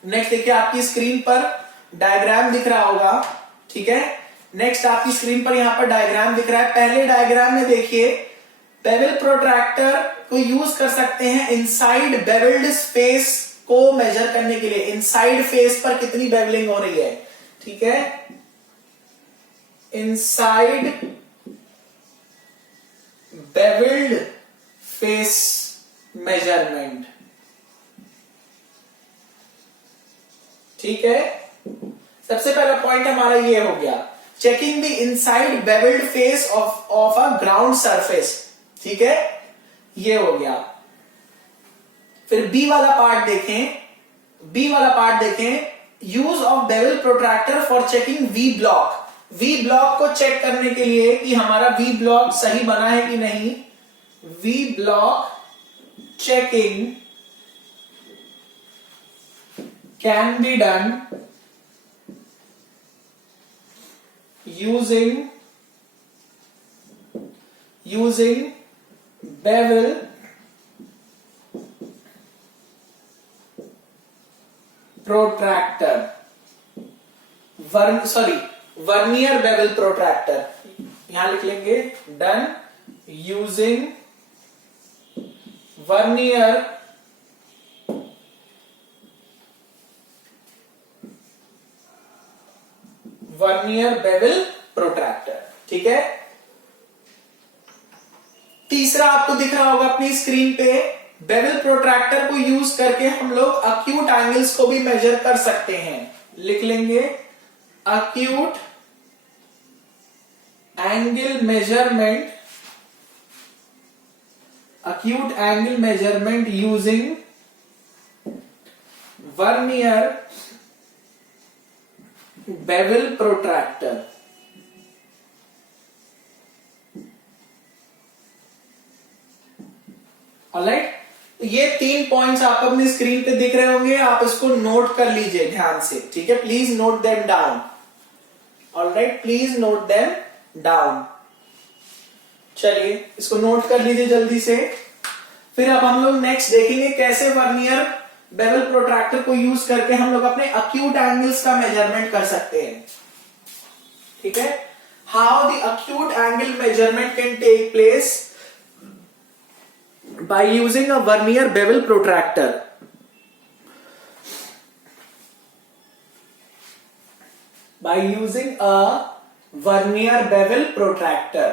नेक्स्ट देखिए आपकी स्क्रीन पर डायग्राम दिख रहा होगा। ठीक है, नेक्स्ट आपकी स्क्रीन पर यहां पर डायग्राम दिख रहा है। पहले डायग्राम में देखिए बेवल प्रोट्रैक्टर को यूज कर सकते हैं इनसाइड बेवल्ड स्पेस को मेजर करने के लिए, इनसाइड फेस पर कितनी बेवलिंग हो रही है। ठीक है, इनसाइड बेवल्ड फेस मेजरमेंट। ठीक है, सबसे पहला पॉइंट हमारा ये हो गया, checking the inside bevelled face of a ground surface. ठीक है, ये हो गया। फिर बी वाला पार्ट देखें, use of bevel protractor for checking V block. V block को चेक करने के लिए कि हमारा वी ब्लॉक सही बना है कि नहीं। V block checking can be done using bevel protractor, vernier bevel protractor, यहां लिख लेंगे done using vernier bevel protractor. ठीक है, तीसरा आपको दिख रहा होगा अपनी स्क्रीन पे, बेवल प्रोट्रैक्टर को यूज करके हम लोग अक्यूट एंगल्स को भी मेजर कर सकते हैं। लिख लेंगे acute angle measurement using vernier bevel protractor. Alright, ये 3 पॉइंट्स आप अपनी स्क्रीन पे दिख रहे होंगे, आप इसको नोट कर लीजिए ध्यान से। ठीक है, please note them down. Alright, please note them down. चलिए इसको नोट कर लीजिए जल्दी से। फिर अब हम लोग नेक्स्ट देखेंगे कैसे वर्नियर बेवल प्रोट्रैक्टर को यूज करके हम लोग अपने अक्यूट एंगल्स का मेजरमेंट कर सकते हैं। ठीक है, how the acute angle measurement can take place by using a vernier bevel protractor. By using a vernier bevel protractor.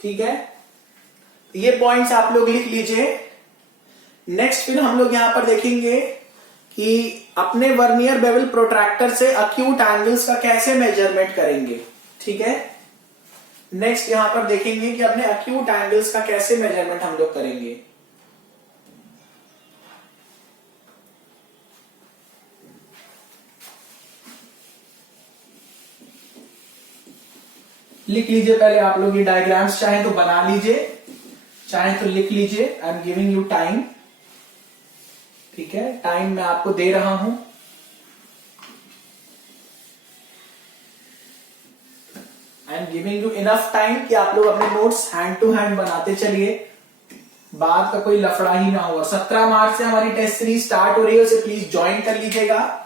ठीक है, ये पॉइंट्स आप लोग लिख लीजिए। नेक्स्ट फिर हम लोग यहां पर देखेंगे कि अपने वर्नियर बेवल प्रोट्रैक्टर से अक्यूट एंगल्स का कैसे मेजरमेंट करेंगे। ठीक है, नेक्स्ट यहां पर देखेंगे कि अपने अक्यूट एंगल्स का कैसे मेजरमेंट हम लोग करेंगे। लिख लीजिए पहले आप लोग ये डायग्राम्स, चाहे तो बना लीजिए, चाहे तो लिख लीजिए। I am giving you time. ठीक है, टाइम मैं आपको दे रहा हूं। I am giving you enough time कि आप लोग अपने नोट्स हैंड टू हैंड बनाते चलिए, बाद का कोई लफड़ा ही ना हो। 17 मार्च से हमारी टेस्ट सीरीज स्टार्ट हो रही है, उसे प्लीज ज्वाइन कर लीजिएगा।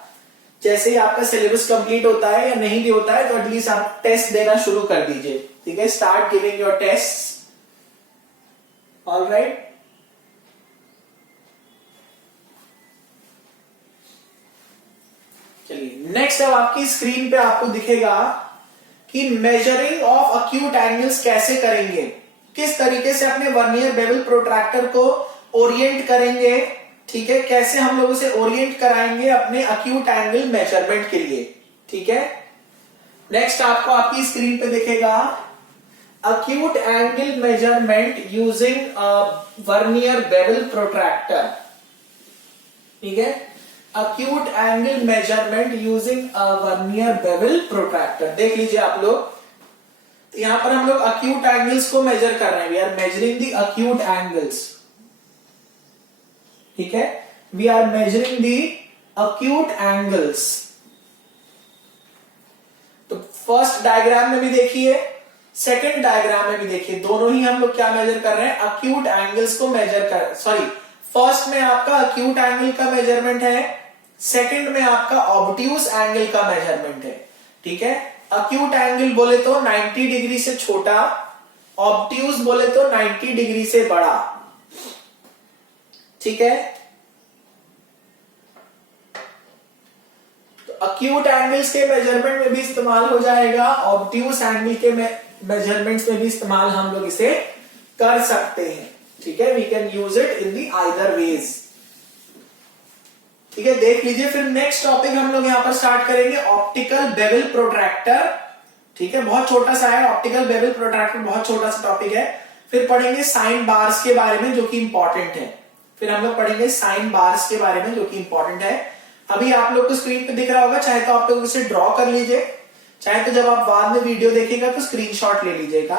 जैसे ही आपका सिलेबस कंप्लीट होता है या नहीं भी होता है तो एटलीस्ट आप टेस्ट देना शुरू कर दीजिए। ठीक है, start giving your test. All right. चलिए नेक्स्ट, अब आपकी स्क्रीन पे आपको दिखेगा कि मेजरिंग ऑफ अक्यूट एंगल्स कैसे करेंगे, किस तरीके से अपने वर्नियर बेवल प्रोट्रैक्टर को ओरिएंट करेंगे, ठीक है, कैसे हम लोग उसे ओरिएंट कराएंगे अपने अक्यूट एंगल मेजरमेंट के लिए, ठीक है। नेक्स्ट आपको आपकी स्क्रीन पे दिखेगा acute angle measurement using vernier bevel protractor, ठीक है, acute angle measurement using vernier bevel protractor. देख लीजिए आप लोग, तो यहां पर हम लोग अक्यूट एंगल्स को मेजर कर रहे हैं, we are measuring the acute angles, ठीक है, we are measuring the acute angles. तो फर्स्ट डायग्राम में भी देखिए, सेकंड डायग्राम में भी देखिए, दोनों ही हम लोग क्या मेजर कर रहे हैं, अक्यूट एंगल्स को मेजर कर, सॉरी फर्स्ट में आपका अक्यूट एंगल का मेजरमेंट है, सेकंड में आपका ऑब्ट्यूज एंगल का मेजरमेंट है, ठीक है। अक्यूट एंगल बोले तो 90 डिग्री से छोटा, ऑब्ट्यूज बोले तो 90 डिग्री से बड़ा, ठीक है। तो अक्यूट एंगल्स के मेजरमेंट में भी इस्तेमाल हो जाएगा, ऑब्ट्यूज एंगल के मेजरमेंट्स में भी इस्तेमाल हम लोग इसे कर सकते हैं, ठीक है। We can use it in the either ways, ठीक है। देख लीजिए, फिर नेक्स्ट टॉपिक हम लोग यहां पर स्टार्ट करेंगे ऑप्टिकल बेवल प्रोट्रैक्टर, ठीक है, बहुत छोटा सा है ऑप्टिकल बेवल प्रोट्रैक्टर, बहुत छोटा सा टॉपिक है। फिर पढ़ेंगे साइन बार्स के बारे में जो कि इंपॉर्टेंट है, फिर हम लोग पढ़ेंगे साइन बार्स के बारे में जो कि इंपॉर्टेंट है। अभी आप लोग को स्क्रीन पे दिख रहा होगा, चाहे तो आप लोग इसे ड्रॉ कर लीजिए, चाहे तो जब आप बाद में वीडियो देखिएगा तो स्क्रीनशॉट ले लीजिएगा।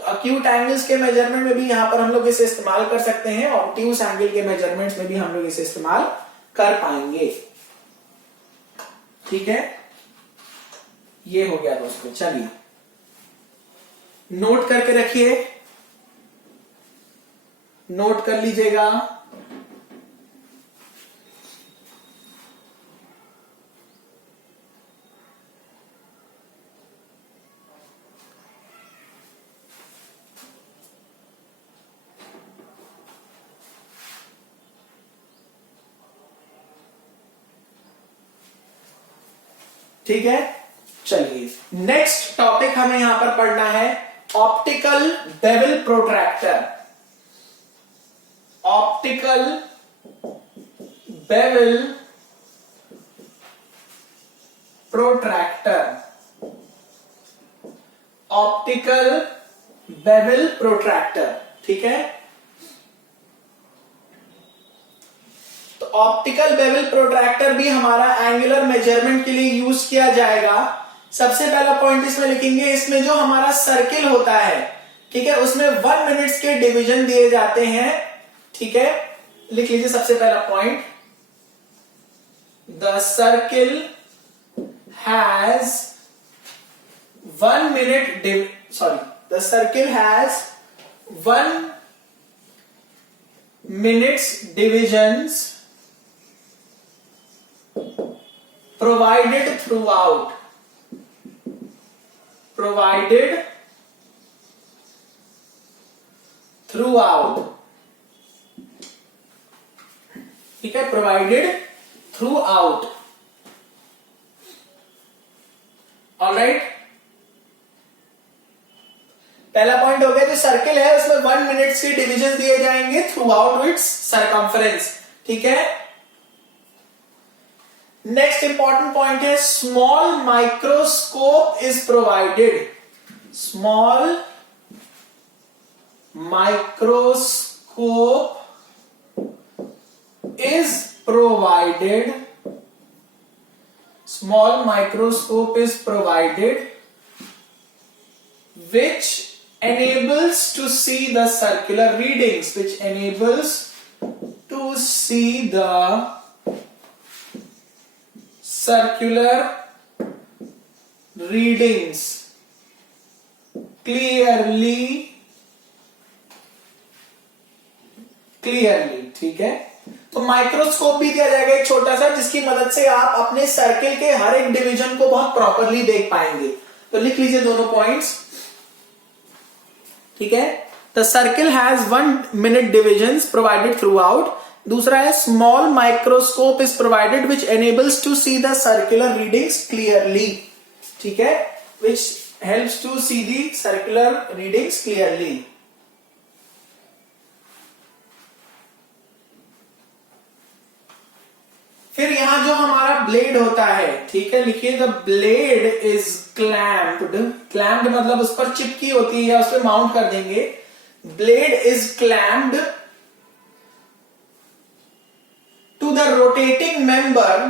तो अक्यूट एंगल्स के मेजरमेंट में भी यहां पर हम लोग इसे इस्तेमाल कर सकते हैं, ऑब्ट्यूज एंगल के मेजरमेंट्स में भी हम लोग इसे इस्तेमाल कर पाएंगे, ठीक है। ये हो गया दोस्तों, चलिए नोट करके रखिए, नोट कर लीजिएगा। ठीक है, चलिए नेक्स्ट टॉपिक हमें यहां पर पढ़ना है optical bevel protractor, optical bevel protractor, optical bevel protractor, ठीक है। तो ऑप्टिकल बेवल प्रोट्रैक्टर भी हमारा एंगुलर मेजरमेंट के लिए यूज किया जाएगा। सबसे पहला पॉइंट इसमें लिखेंगे, इसमें जो हमारा सर्किल होता है, ठीक है, उसमें 1 मिनट्स के डिवीजन दिए जाते हैं, ठीक है। लिख लीजिए सबसे पहला point, the circle has 1 minute, sorry, the circle has 1 minutes divisions provided throughout, provided throughout, ठीक है, provided throughout, ऑलराइट। पहला पॉइंट हो गया, जो सर्किल है उसमें 1 मिनट्स के डिविजन दिए जाएंगे थ्रू आउट इट्स सरकमफ्रेंस, ठीक है। नेक्स्ट इंपॉर्टेंट पॉइंट है, small microscope is provided, small microscope is provided, small microscope is provided which enables to see the circular readings, which enables to see the circular readings clearly, ठीक है। तो microscope भी दिया जाएगा एक छोटा सा, जिसकी मदद से आप अपने सर्किल के हर एक डिवीजन को बहुत प्रॉपरली देख पाएंगे। तो लिख लीजिए दोनों पॉइंट्स, ठीक है। The circle has 1 minute divisions provided throughout. दूसरा है small microscope is provided which enables to see the circular readings clearly. ठीक है, which helps to see the circular readings clearly. फिर यहां जो हमारा ब्लेड होता है, ठीक है, लिखिए the blade is clamped. Clamped मतलब उस पर चिपकी होती है या उस पर माउंट कर देंगे। Blade is clamped to the rotating member,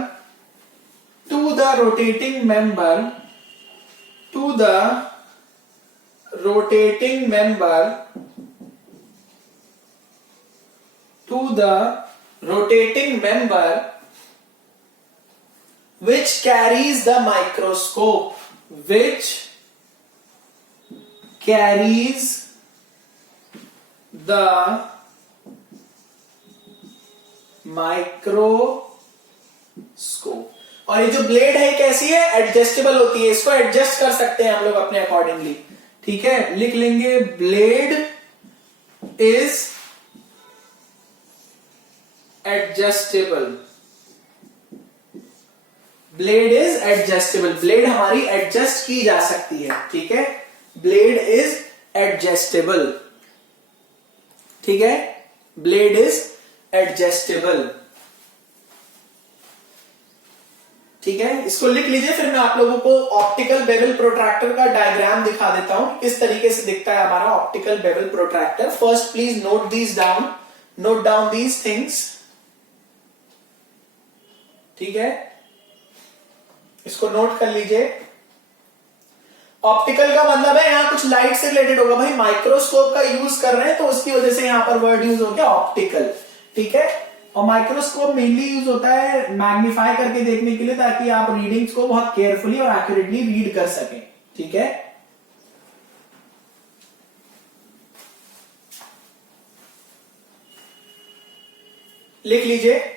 to the rotating member, to the rotating member, to the rotating member which carries the microscope, which carries the microscope। और ये जो ब्लेड है कैसी है, एडजस्टेबल होती है, इसको एडजस्ट कर सकते हैं हम लोग अपने अकॉर्डिंगली। ठीक है, लिख लेंगे blade is adjustable. Blade is adjustable, blade हमारी एडजस्ट की जा सकती है। ठीक है, ब्लेड इज एडजस्टेबल। ठीक है, ब्लेड इज एडजस्टेबल। ठीक है, इसको लिख लीजिए। फिर मैं आप लोगों को ऑप्टिकल बेवल प्रोट्रैक्टर का डायग्राम दिखा देता हूं, किस तरीके से दिखता है हमारा optical bevel protractor. First please note these down, note down these things. ठीक है, इसको नोट कर लीजिए। ऑप्टिकल का मतलब है यहां कुछ लाइट से रिलेटेड होगा। भाई माइक्रोस्कोप का यूज कर रहे हैं तो उसकी वजह से यहां पर वर्ड यूज हो गया ऑप्टिकल। ठीक है, और माइक्रोस्कोप मेनली यूज होता है मैग्नीफाई करके देखने के लिए, ताकि आप रीडिंग्स को बहुत केयरफुली और एक्यूरेटली रीड कर सकें। ठीक है, लिख लीजिए।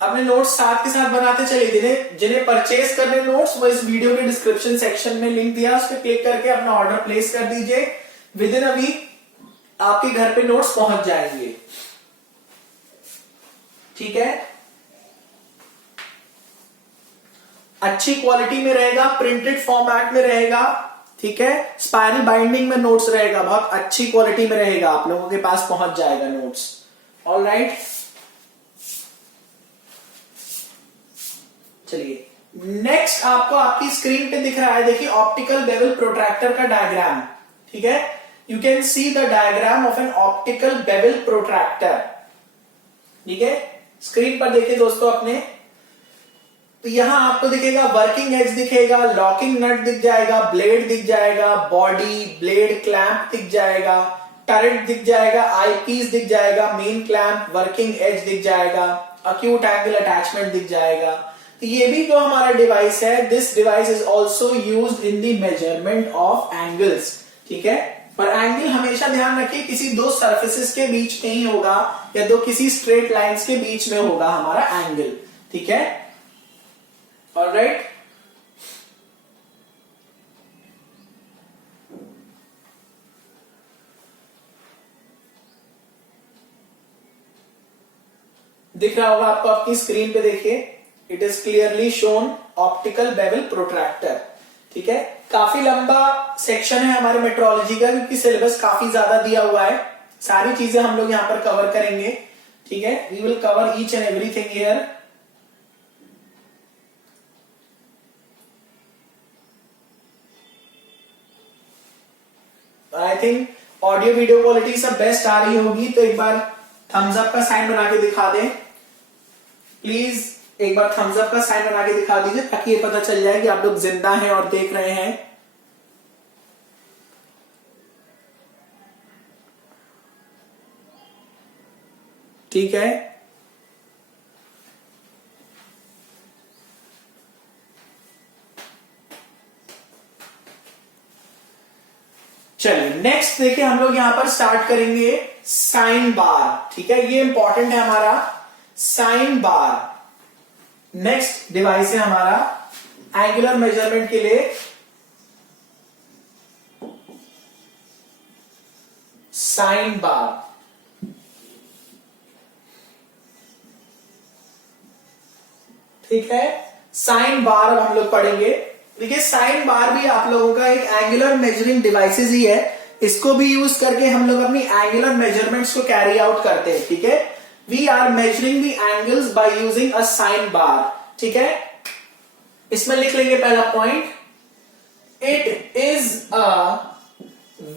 अपने नोट्स साथ के साथ बनाते चलिए। जिन्हें परचेज करने नोट्स, वो इस वीडियो के डिस्क्रिप्शन सेक्शन में लिंक दिया, उस पर क्लिक करके अपना ऑर्डर प्लेस कर दीजिए। विद इन अ वीक आपके घर पे नोट्स पहुंच जाएंगे। ठीक है, अच्छी क्वालिटी में रहेगा, प्रिंटेड फॉर्मेट में रहेगा। ठीक है, स्पाइरल बाइंडिंग में नोट्स रहेगा, बहुत अच्छी क्वालिटी में रहेगा, आप लोगों के पास पहुंच जाएगा नोट्स। ऑलराइट, चलिए नेक्स्ट आपको आपकी स्क्रीन पे दिख रहा है, देखिए ऑप्टिकल बेवल प्रोट्रैक्टर का डायग्राम। ठीक है, you can see the diagram of an optical bevel protractor. ठीक है, स्क्रीन पर देखिए दोस्तों अपने, तो यहां आपको दिखेगा वर्किंग एज दिखेगा, लॉकिंग नट दिख जाएगा, ब्लेड दिख जाएगा, बॉडी, ब्लेड, क्लैंप दिख जाएगा, टरेट दिख जाएगा, आईपीस दिख जाएगा, मेन क्लैंप, वर्किंग एज दिख जाएगा, अक्यूट एंगल अटैचमेंट दिख जाएगा। ये भी जो हमारा डिवाइस है, this device is also used in the measurement of angles. ठीक है, पर एंगल हमेशा ध्यान रखिए किसी दो सरफेसेस के बीच में ही होगा या दो किसी स्ट्रेट लाइंस के बीच में होगा हमारा एंगल। ठीक है, ऑलराइट। दिख रहा होगा आपको अपनी स्क्रीन पे, देखिए it is clearly shown optical bevel protractor. ठीक है, काफी लंबा सेक्शन है हमारे मेट्रोलॉजी का, क्योंकि सिलेबस काफी ज्यादा दिया हुआ है, सारी चीजें हम लोग यहां पर कवर करेंगे। ठीक है, we will cover each and everything here. I think audio video quality सब बेस्ट आ रही होगी, तो एक बार थम्स अप का साइन बना के दिखा दें प्लीज। एक बार थम्स अप का साइन बना के दिखा दीजिए, ताकि ये पता चल जाए कि आप लोग जिंदा हैं और देख रहे हैं। ठीक है, चलिए नेक्स्ट देखिए, हम लोग यहां पर स्टार्ट करेंगे साइन बार। ठीक है, ये इंपॉर्टेंट है हमारा साइन बार। नेक्स्ट डिवाइस है हमारा एंगुलर मेजरमेंट के लिए साइन बार। ठीक है, साइन बार हम लोग पढ़ेंगे। देखिए साइन बार भी आप लोगों का एक एंगुलर मेजरिंग डिवाइसेस ही है, इसको भी यूज करके हम लोग अपनी एंगुलर मेजरमेंट्स को कैरी आउट करते हैं। ठीक है, we are measuring the angles by using a sine bar. ठीक है, इसमें लिख लेंगे पहला point, it is a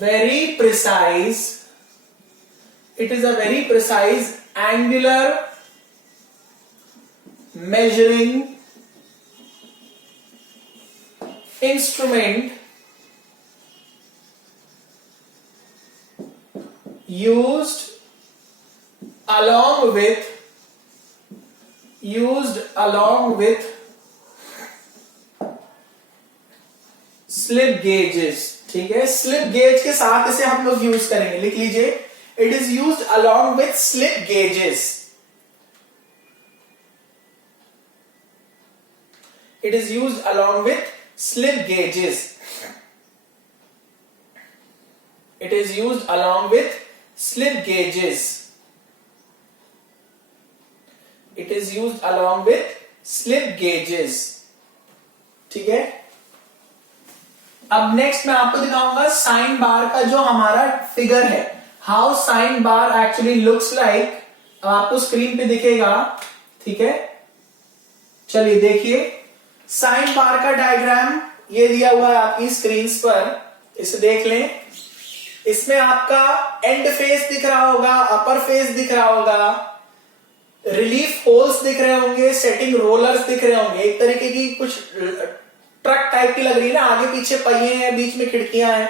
very precise, it is a very precise angular measuring instrument used along with slip gauges। ठीक है, स्लिप गेज के साथ इसे हम लोग यूज करेंगे, लिख लीजिए, it is used along with slip gauges। It is used along with slip gauges. It is used along with slip gauges. It is used along with slip gauges. ठीक है, अब नेक्स्ट मैं आपको दिखाऊंगा साइन बार का जो हमारा figure है, how sine bar actually looks like. आपको स्क्रीन पे दिखेगा। ठीक है, चलिए देखिए, साइन बार का डायग्राम ये दिया हुआ है आपकी स्क्रीन पर, इसे देख लें। इसमें आपका एंड फेस दिख रहा होगा, अपर फेस दिख रहा होगा, रिलीफ होल्स दिख रहे होंगे, सेटिंग रोलर्स दिख रहे होंगे। एक तरीके की कुछ ट्रक टाइप की लग रही है ना, आगे पीछे पहिए हैं, बीच में खिड़कियां हैं,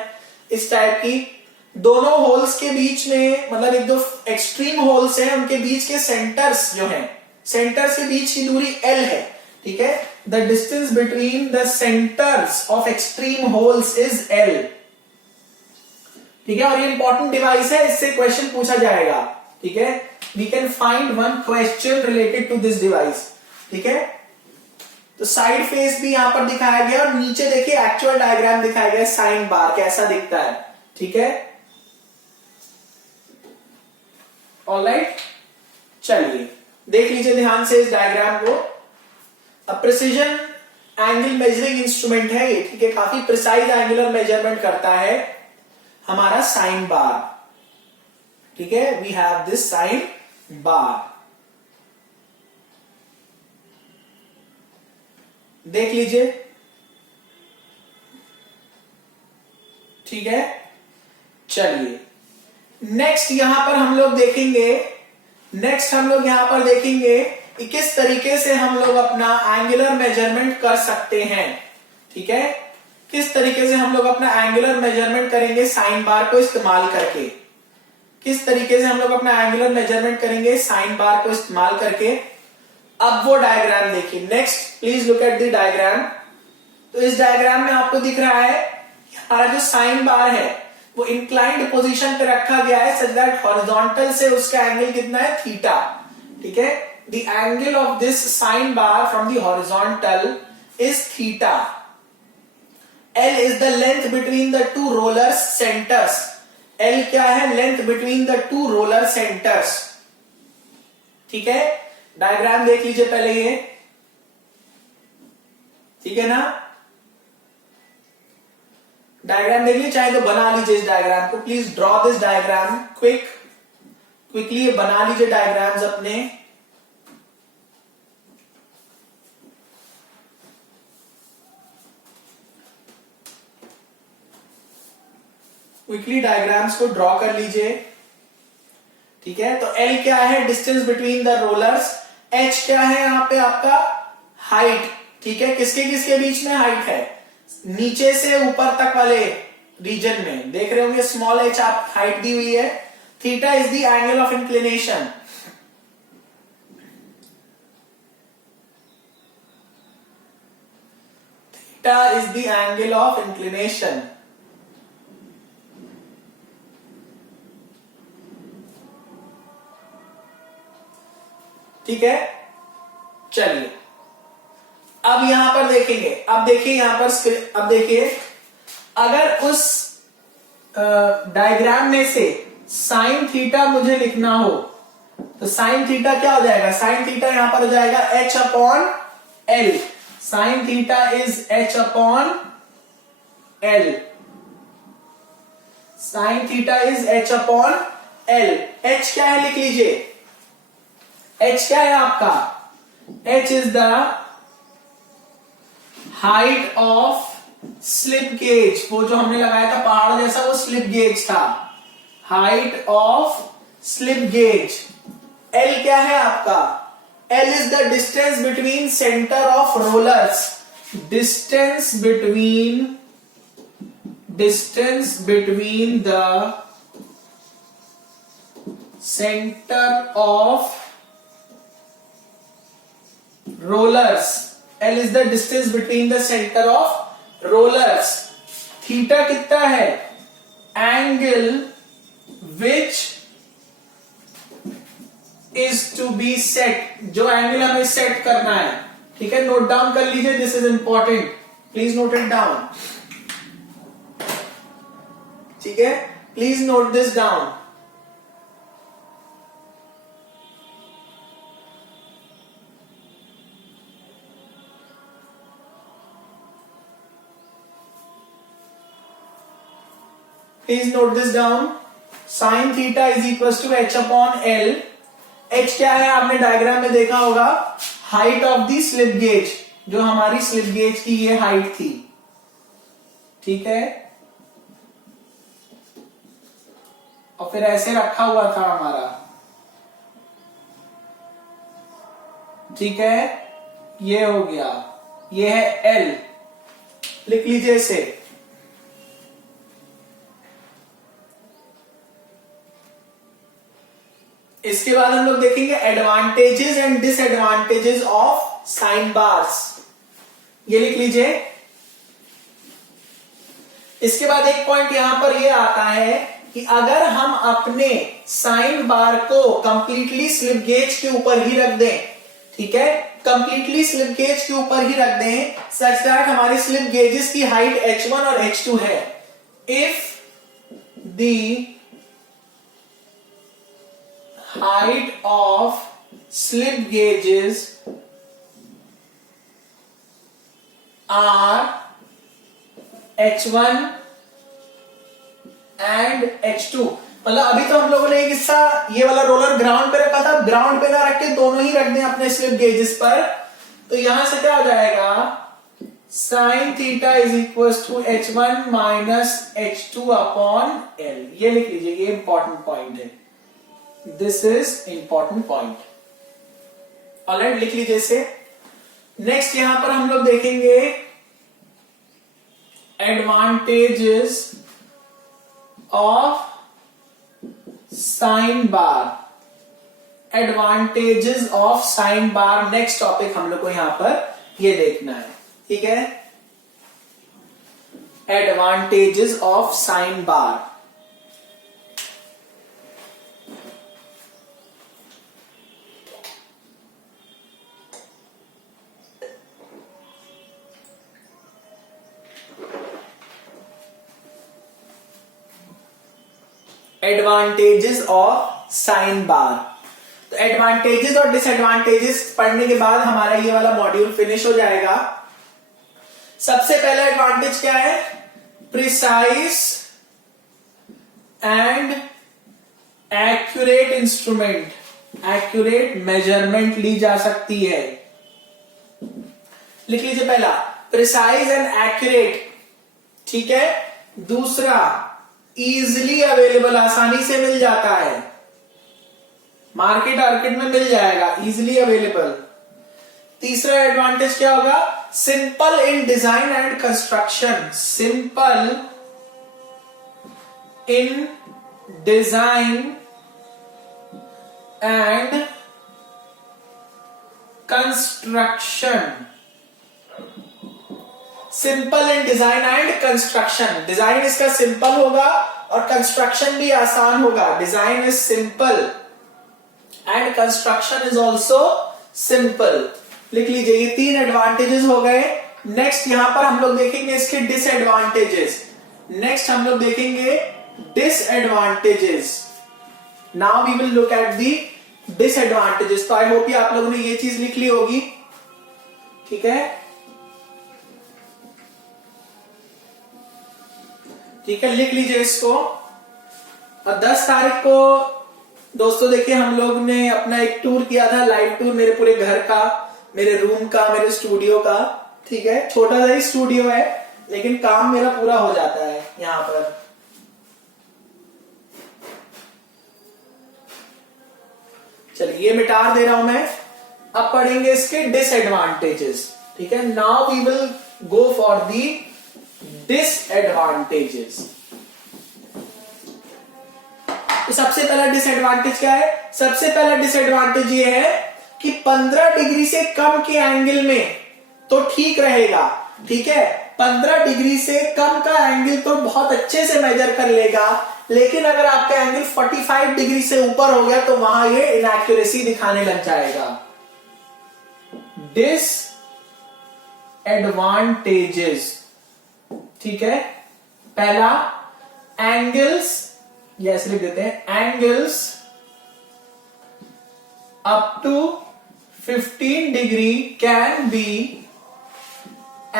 इस टाइप की। दोनों होल्स के बीच में, मतलब एक दो एक्सट्रीम होल्स हैं, उनके बीच के सेंटर्स जो हैं, सेंटर्स के बीच की दूरी L है। ठीक है, the distance between the centers of extreme holes is L। ठीक है, और ये इंपॉर्टेंट डिवाइस है, इससे क्वेश्चन पूछा जाएगा। ठीक है, we can find one question related to this device। ठीक है, तो साइड फेस भी यहां पर दिखाया गया, और नीचे देखिए एक्चुअल डायग्राम दिखाया गया साइन बार कैसा दिखता है। ठीक है, ऑलराइट, चलिए देख लीजिए ध्यान से इस डायग्राम को। प्रिसीजन एंगल मेजरिंग इंस्ट्रूमेंट है ये। ठीक है, काफी प्रिसाइज एंगुलर मेजरमेंट करता है हमारा साइन बार। ठीक है, we have this sine bar. देख लीजिए। ठीक है, चलिए नेक्स्ट यहां पर हम लोग देखेंगे, यहां पर देखेंगे कि किस तरीके से हम लोग अपना एंगुलर मेजरमेंट कर सकते हैं। ठीक है, किस तरीके से हम लोग अपना एंगुलर मेजरमेंट करेंगे साइन बार को इस्तेमाल करके। किस तरीके से हम लोग अपना एंगुलर मेजरमेंट करेंगे साइन बार को इस्तेमाल करके। अब वो डायग्राम देखिए। Next please look at the diagram. तो इस डायग्राम में आपको दिख रहा है हमारा जो साइन बार है वो इंक्लाइंड पोजीशन पे रखा गया है, सच दैट हॉरिजॉन्टल से उसका एंगल कितना है, थीटा। ठीक है, the angle of this sine bar from the horizontal is theta। L is the length between the two roller centers। L क्या है, length between the two roller centers। ठीक है, डायग्राम देख लीजिए पहले ये। ठीक है ना, डायग्राम देख लीजिए, चाहे तो बना लीजिए इस डायग्राम को। Please draw this diagram quickly बना लीजिए डायग्राम्स अपने। क्विकली डायग्राम्स को ड्रॉ कर लीजिए। ठीक है, तो L क्या है, distance between the rollers. H क्या है यहाँ पे आपका, हाइट। ठीक है, किसके किसके बीच में हाइट है, नीचे से ऊपर तक वाले रीजन में देख रहे होंगे, स्मॉल h आप हाइट दी हुई है। Theta is the angle of inclination. Theta is the angle of inclination. ठीक है, चलिए अब यहां पर देखेंगे। अब देखिए यहां पर, अब देखिए अगर उस डायग्राम में से साइन थीटा मुझे लिखना हो तो साइन थीटा क्या हो जाएगा, साइन थीटा यहां पर हो जाएगा h upon L, sine theta is h upon L, sine theta is h upon L. h क्या है लिख लीजिए, h क्या है आपका, h is the height of slip gauge, वो जो हमने लगाया था पहाड़ जैसा वो स्लिप गेज था, height of slip gauge. L क्या है आपका, L is the distance between centre of rollers, distance between the centre of rollers, L is the distance between the center of rollers। Theta कितना है, angle which is to be set, जो angle हमें set करना है, ठीक है, note down कर लीजिए, this is important, please note it down, ठीक है, please note this down. Please note this down. Sin theta is equals to h upon L। h क्या है आपने डायग्राम में देखा होगा, height of the slip gauge, जो हमारी स्लिप गेज की ये हाइट थी, ठीक है, और फिर ऐसे रखा हुआ था हमारा, ठीक है, ये हो गया, ये है L, लिख लीजिए इसे। इसके बाद हम लोग देखेंगे advantages and disadvantages of sine bars, ये लिख लीजिए। इसके बाद एक पॉइंट यहां पर ये आता है कि अगर हम अपने साइन बार को कंप्लीटली स्लिप गेज के ऊपर ही रख दें, ठीक है, कंप्लीटली स्लिप गेज के ऊपर ही रख दें, सच दैट हमारी स्लिप गेजेस की हाइट h1 और h2 है, if the height of slip gauges are h1 and h2, मतलब अभी तो हम लोगों ने एक हिस्सा ये वाला रोलर ग्राउंड पे रखा था, ग्राउंड पे ना रख के दोनों ही रख दें अपने स्लिप गेजेस पर, तो यहां से क्या हो जाएगा, sin theta is equal to h1 minus h2 upon l, ये लिख लीजिए, ये इंपॉर्टेंट पॉइंट है, this is important point, all right, लिख लीजिए इसे। नेक्स्ट यहां पर हम लोग देखेंगे advantages of sine bar, advantages of sine bar, next topic हम लोग को यहां पर ये देखना है, ठीक है, advantages of sine bar. Advantages of sine बार, तो एडवांटेजेस और डिसएडवांटेजेस पढ़ने के बाद हमारा ये वाला मॉड्यूल फिनिश हो जाएगा। सबसे पहला एडवांटेज क्या है, precise and accurate instrument, accurate measurement ली जा सकती है, लिख लीजिए पहला प्रिसाइज एंड एक्यूरेट, ठीक है, दूसरा इजिली अवेलेबल, आसानी से मिल जाता है, मार्केट में मिल जाएगा, इजिली अवेलेबल। तीसरा एडवांटेज क्या होगा, simple in design and construction, simple in design and construction, simple in design and construction, design इसका सिंपल होगा और कंस्ट्रक्शन भी आसान होगा, design is simple and construction is also simple, लिख लीजिए, ये तीन एडवांटेजेस हो गए। नेक्स्ट यहां पर हम लोग देखेंगे इसके डिसएडवांटेजेस, नेक्स्ट हम लोग देखेंगे disadvantages, now we will look at the disadvantages. तो आई होप कि आप लोगों ने ये चीज लिख ली होगी, ठीक है। ठीक है, लिख लीजिए इसको। और 10 तारीख को दोस्तों देखिए हम लोग ने अपना एक टूर किया था, लाइव टूर, मेरे पूरे घर का, मेरे रूम का, मेरे स्टूडियो का, ठीक है। छोटा सा ही स्टूडियो है लेकिन काम मेरा पूरा हो जाता है यहां पर। चलिए ये मिटा दे रहा हूं मैं। अब पढ़ेंगे इसके डिसएडवांटेजेस, ठीक है। Now we will go for the disadvantages. तो सबसे पहला डिसएडवांटेज क्या है? सबसे पहला डिसएडवांटेज ये है कि 15 डिग्री से कम के एंगल में तो ठीक रहेगा, ठीक है। 15 डिग्री से कम का एंगल तो बहुत अच्छे से मेजर कर लेगा, लेकिन अगर आपका एंगल 45 डिग्री से ऊपर हो गया तो वहां ये इनएक्यूरेसी दिखाने लग जाएगा। डिसएडवांटेजेस, ठीक है। पहला, एंगल्स, यस लिख देते हैं, angles up to 15 degree can be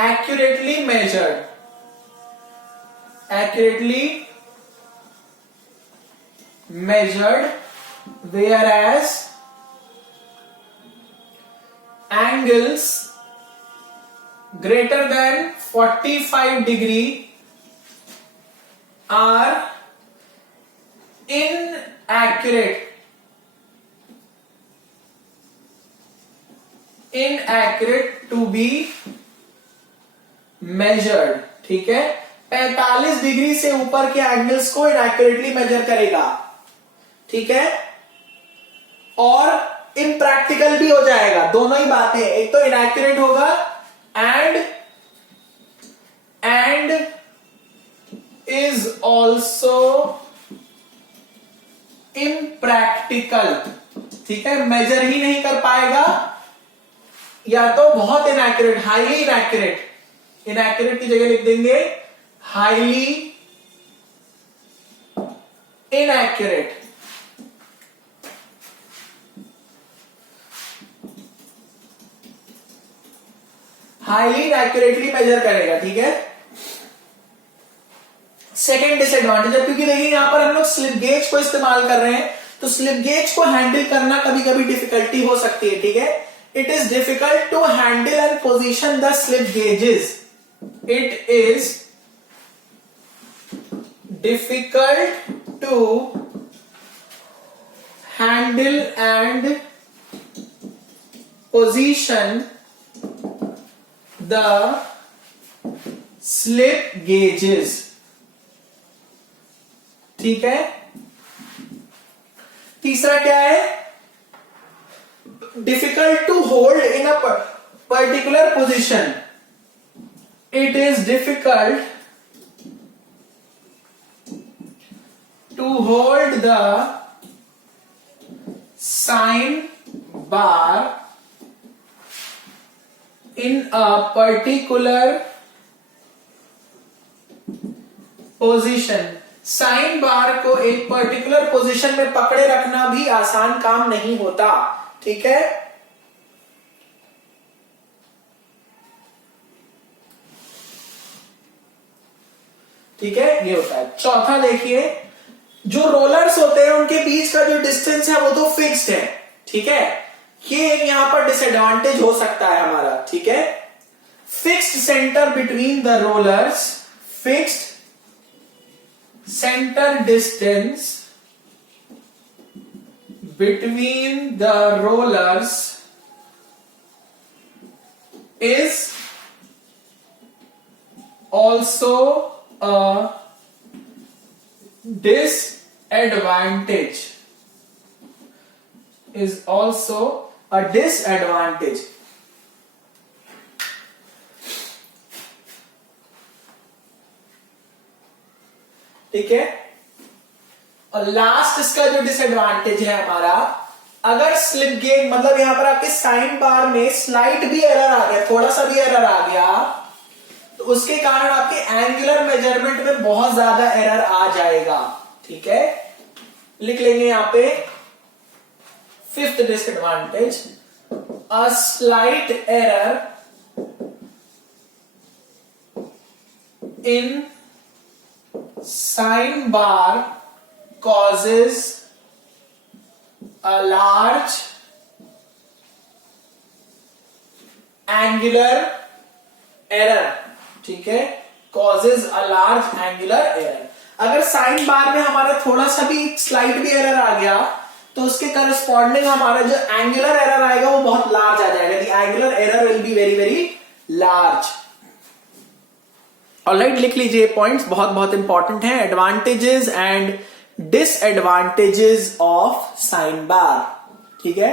accurately measured, whereas angles greater than 45 degree are inaccurate to be measured, ठीक है। 45 डिग्री से ऊपर के एंगल्स को इनएक्यूरेटली मेजर करेगा, ठीक है। और इम्प्रैक्टिकल भी हो जाएगा, दोनों ही बातें, एक तो इनएक्यूरेट होगा एंड इज ऑल्सो इम्प्रैक्टिकल, ठीक है। मेजर ही नहीं कर पाएगा, या तो बहुत इनएक्यूरेट, हाईली इनएक्यूरेट, इनएक्यूरेट की जगह लिख देंगे हाईली इनएक्यूरेट, हाईली इनएक्यूरेटली मेजर करेगा, ठीक है। सेकेंड डिसएडवांटेज, क्योंकि देखिए यहां पर हम लोग स्लिप गेज को इस्तेमाल कर रहे हैं, तो स्लिप गेज को हैंडल करना कभी कभी डिफिकल्टी हो सकती है, ठीक है। It is difficult to handle and position the slip gauges. It is difficult to handle and position the slip gauges, ठीक है। तीसरा क्या है? Difficult to hold in a particular position. It is difficult to hold the sign bar in a particular position. Sine bar को एक particular position में पकड़े रखना भी आसान काम नहीं होता, ठीक है। ठीक है, ये होता है। चौथा देखिए, जो रोलर्स होते हैं उनके बीच का जो डिस्टेंस है वो तो फिक्स्ड है, ठीक है। ये एक यहां पर डिसएडवांटेज हो सकता है हमारा, ठीक है। Fixed centre between the rollers, fixed centre distance between the rollers is also a disadvantage, is also a disadvantage, ठीक है। और लास्ट इसका जो डिसएडवांटेज है हमारा, अगर स्लिप गेज मतलब यहां पर आपके साइन बार में स्लाइट भी एरर आ गया, थोड़ा सा भी एरर आ गया, तो उसके कारण आपके एंगुलर मेजरमेंट में बहुत ज्यादा एरर आ जाएगा, ठीक है। लिख लेंगे यहां पे fifth disadvantage, a slight error in sine bar causes a large angular error. ठीक है, causes a large angular error. अगर साइन बार में हमारा थोड़ा सा भी स्लाइट भी एरर आ गया तो उसके करस्पॉन्डिंग हमारा जो एंगुलर एरर आएगा वो बहुत लार्ज आ जाएगा. The angular error will be very very large. Alright, लिख लीजिए पॉइंट्स, बहुत बहुत इंपॉर्टेंट है. Advantages and disadvantages of sine bar. ठीक है,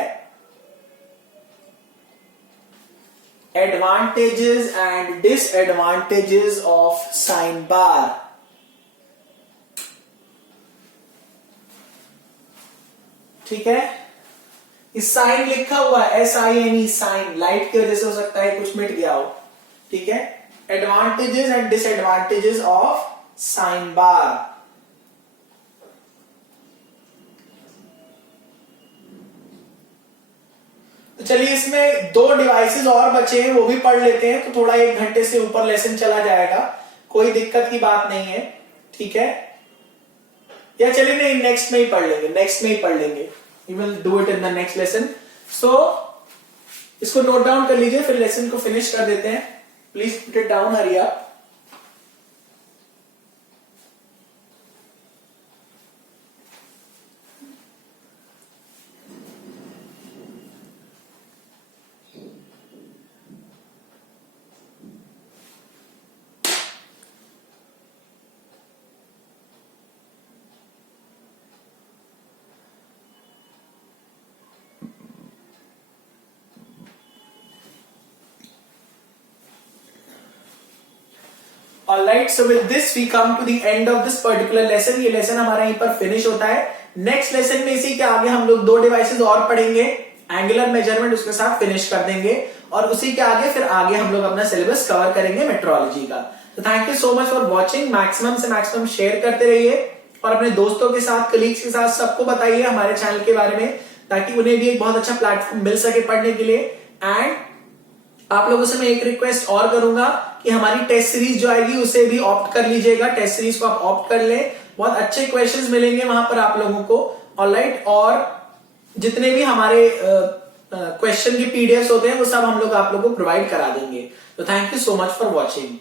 advantages and disadvantages of sine bar. ठीक है, इस साइन लिखा हुआ है SINE, साइन, लाइट की वजह से हो सकता है कुछ मिट गया हो. ठीक है, advantages and disadvantages of sine बार. तो चलिए इसमें 2 डिवाइसेस और बचे हैं, वो भी पढ़ लेते हैं. तो थोड़ा 1 घंटे से ऊपर लेसन चला जाएगा, कोई दिक्कत की बात नहीं है. ठीक है, या चलिए नहीं, नेक्स्ट में ही पढ़ लेंगे, नेक्स्ट में ही पढ़ लेंगे. We will do it in the next lesson. So इसको नोट डाउन कर लीजिए, फिर लेसन को फिनिश कर देते हैं. Please put it down, hurry up. Alright, so with this we come to the end of this particular lesson. ये lesson हमारा यहीं पर फिनिश होता है. नेक्स्ट लेसन में इसी के आगे हम लोग 2 डिवाइसेस और पढ़ेंगे, एंगुलर मेजरमेंट उसके साथ फिनिश कर देंगे, और उसी के आगे फिर आगे हम लोग अपना सिलेबस कवर करेंगे मेट्रोलॉजी का. तो thank you so much for watching. Maximum से मैक्सिमम शेयर करते रहिए और अपने दोस्तों के साथ, कलीग्स के साथ सबको बताइए हमारे चैनल के बारे में, ताकि उन्हें भी एक बहुत अच्छा प्लेटफॉर्म मिल सके पढ़ने के लिए. एंड आप लोगों से मैं एक रिक्वेस्ट और करूंगा कि हमारी टेस्ट सीरीज जो आएगी उसे भी ऑप्ट कर लीजिएगा. टेस्ट सीरीज को आप ऑप्ट कर लें, बहुत अच्छे क्वेश्चंस मिलेंगे वहां पर आप लोगों को. ऑलराइट, और जितने भी हमारे क्वेश्चन के पीडीएफ्स होते हैं वो सब हम लोग आप लोगों को प्रोवाइड करा देंगे. तो thank you so much for watching.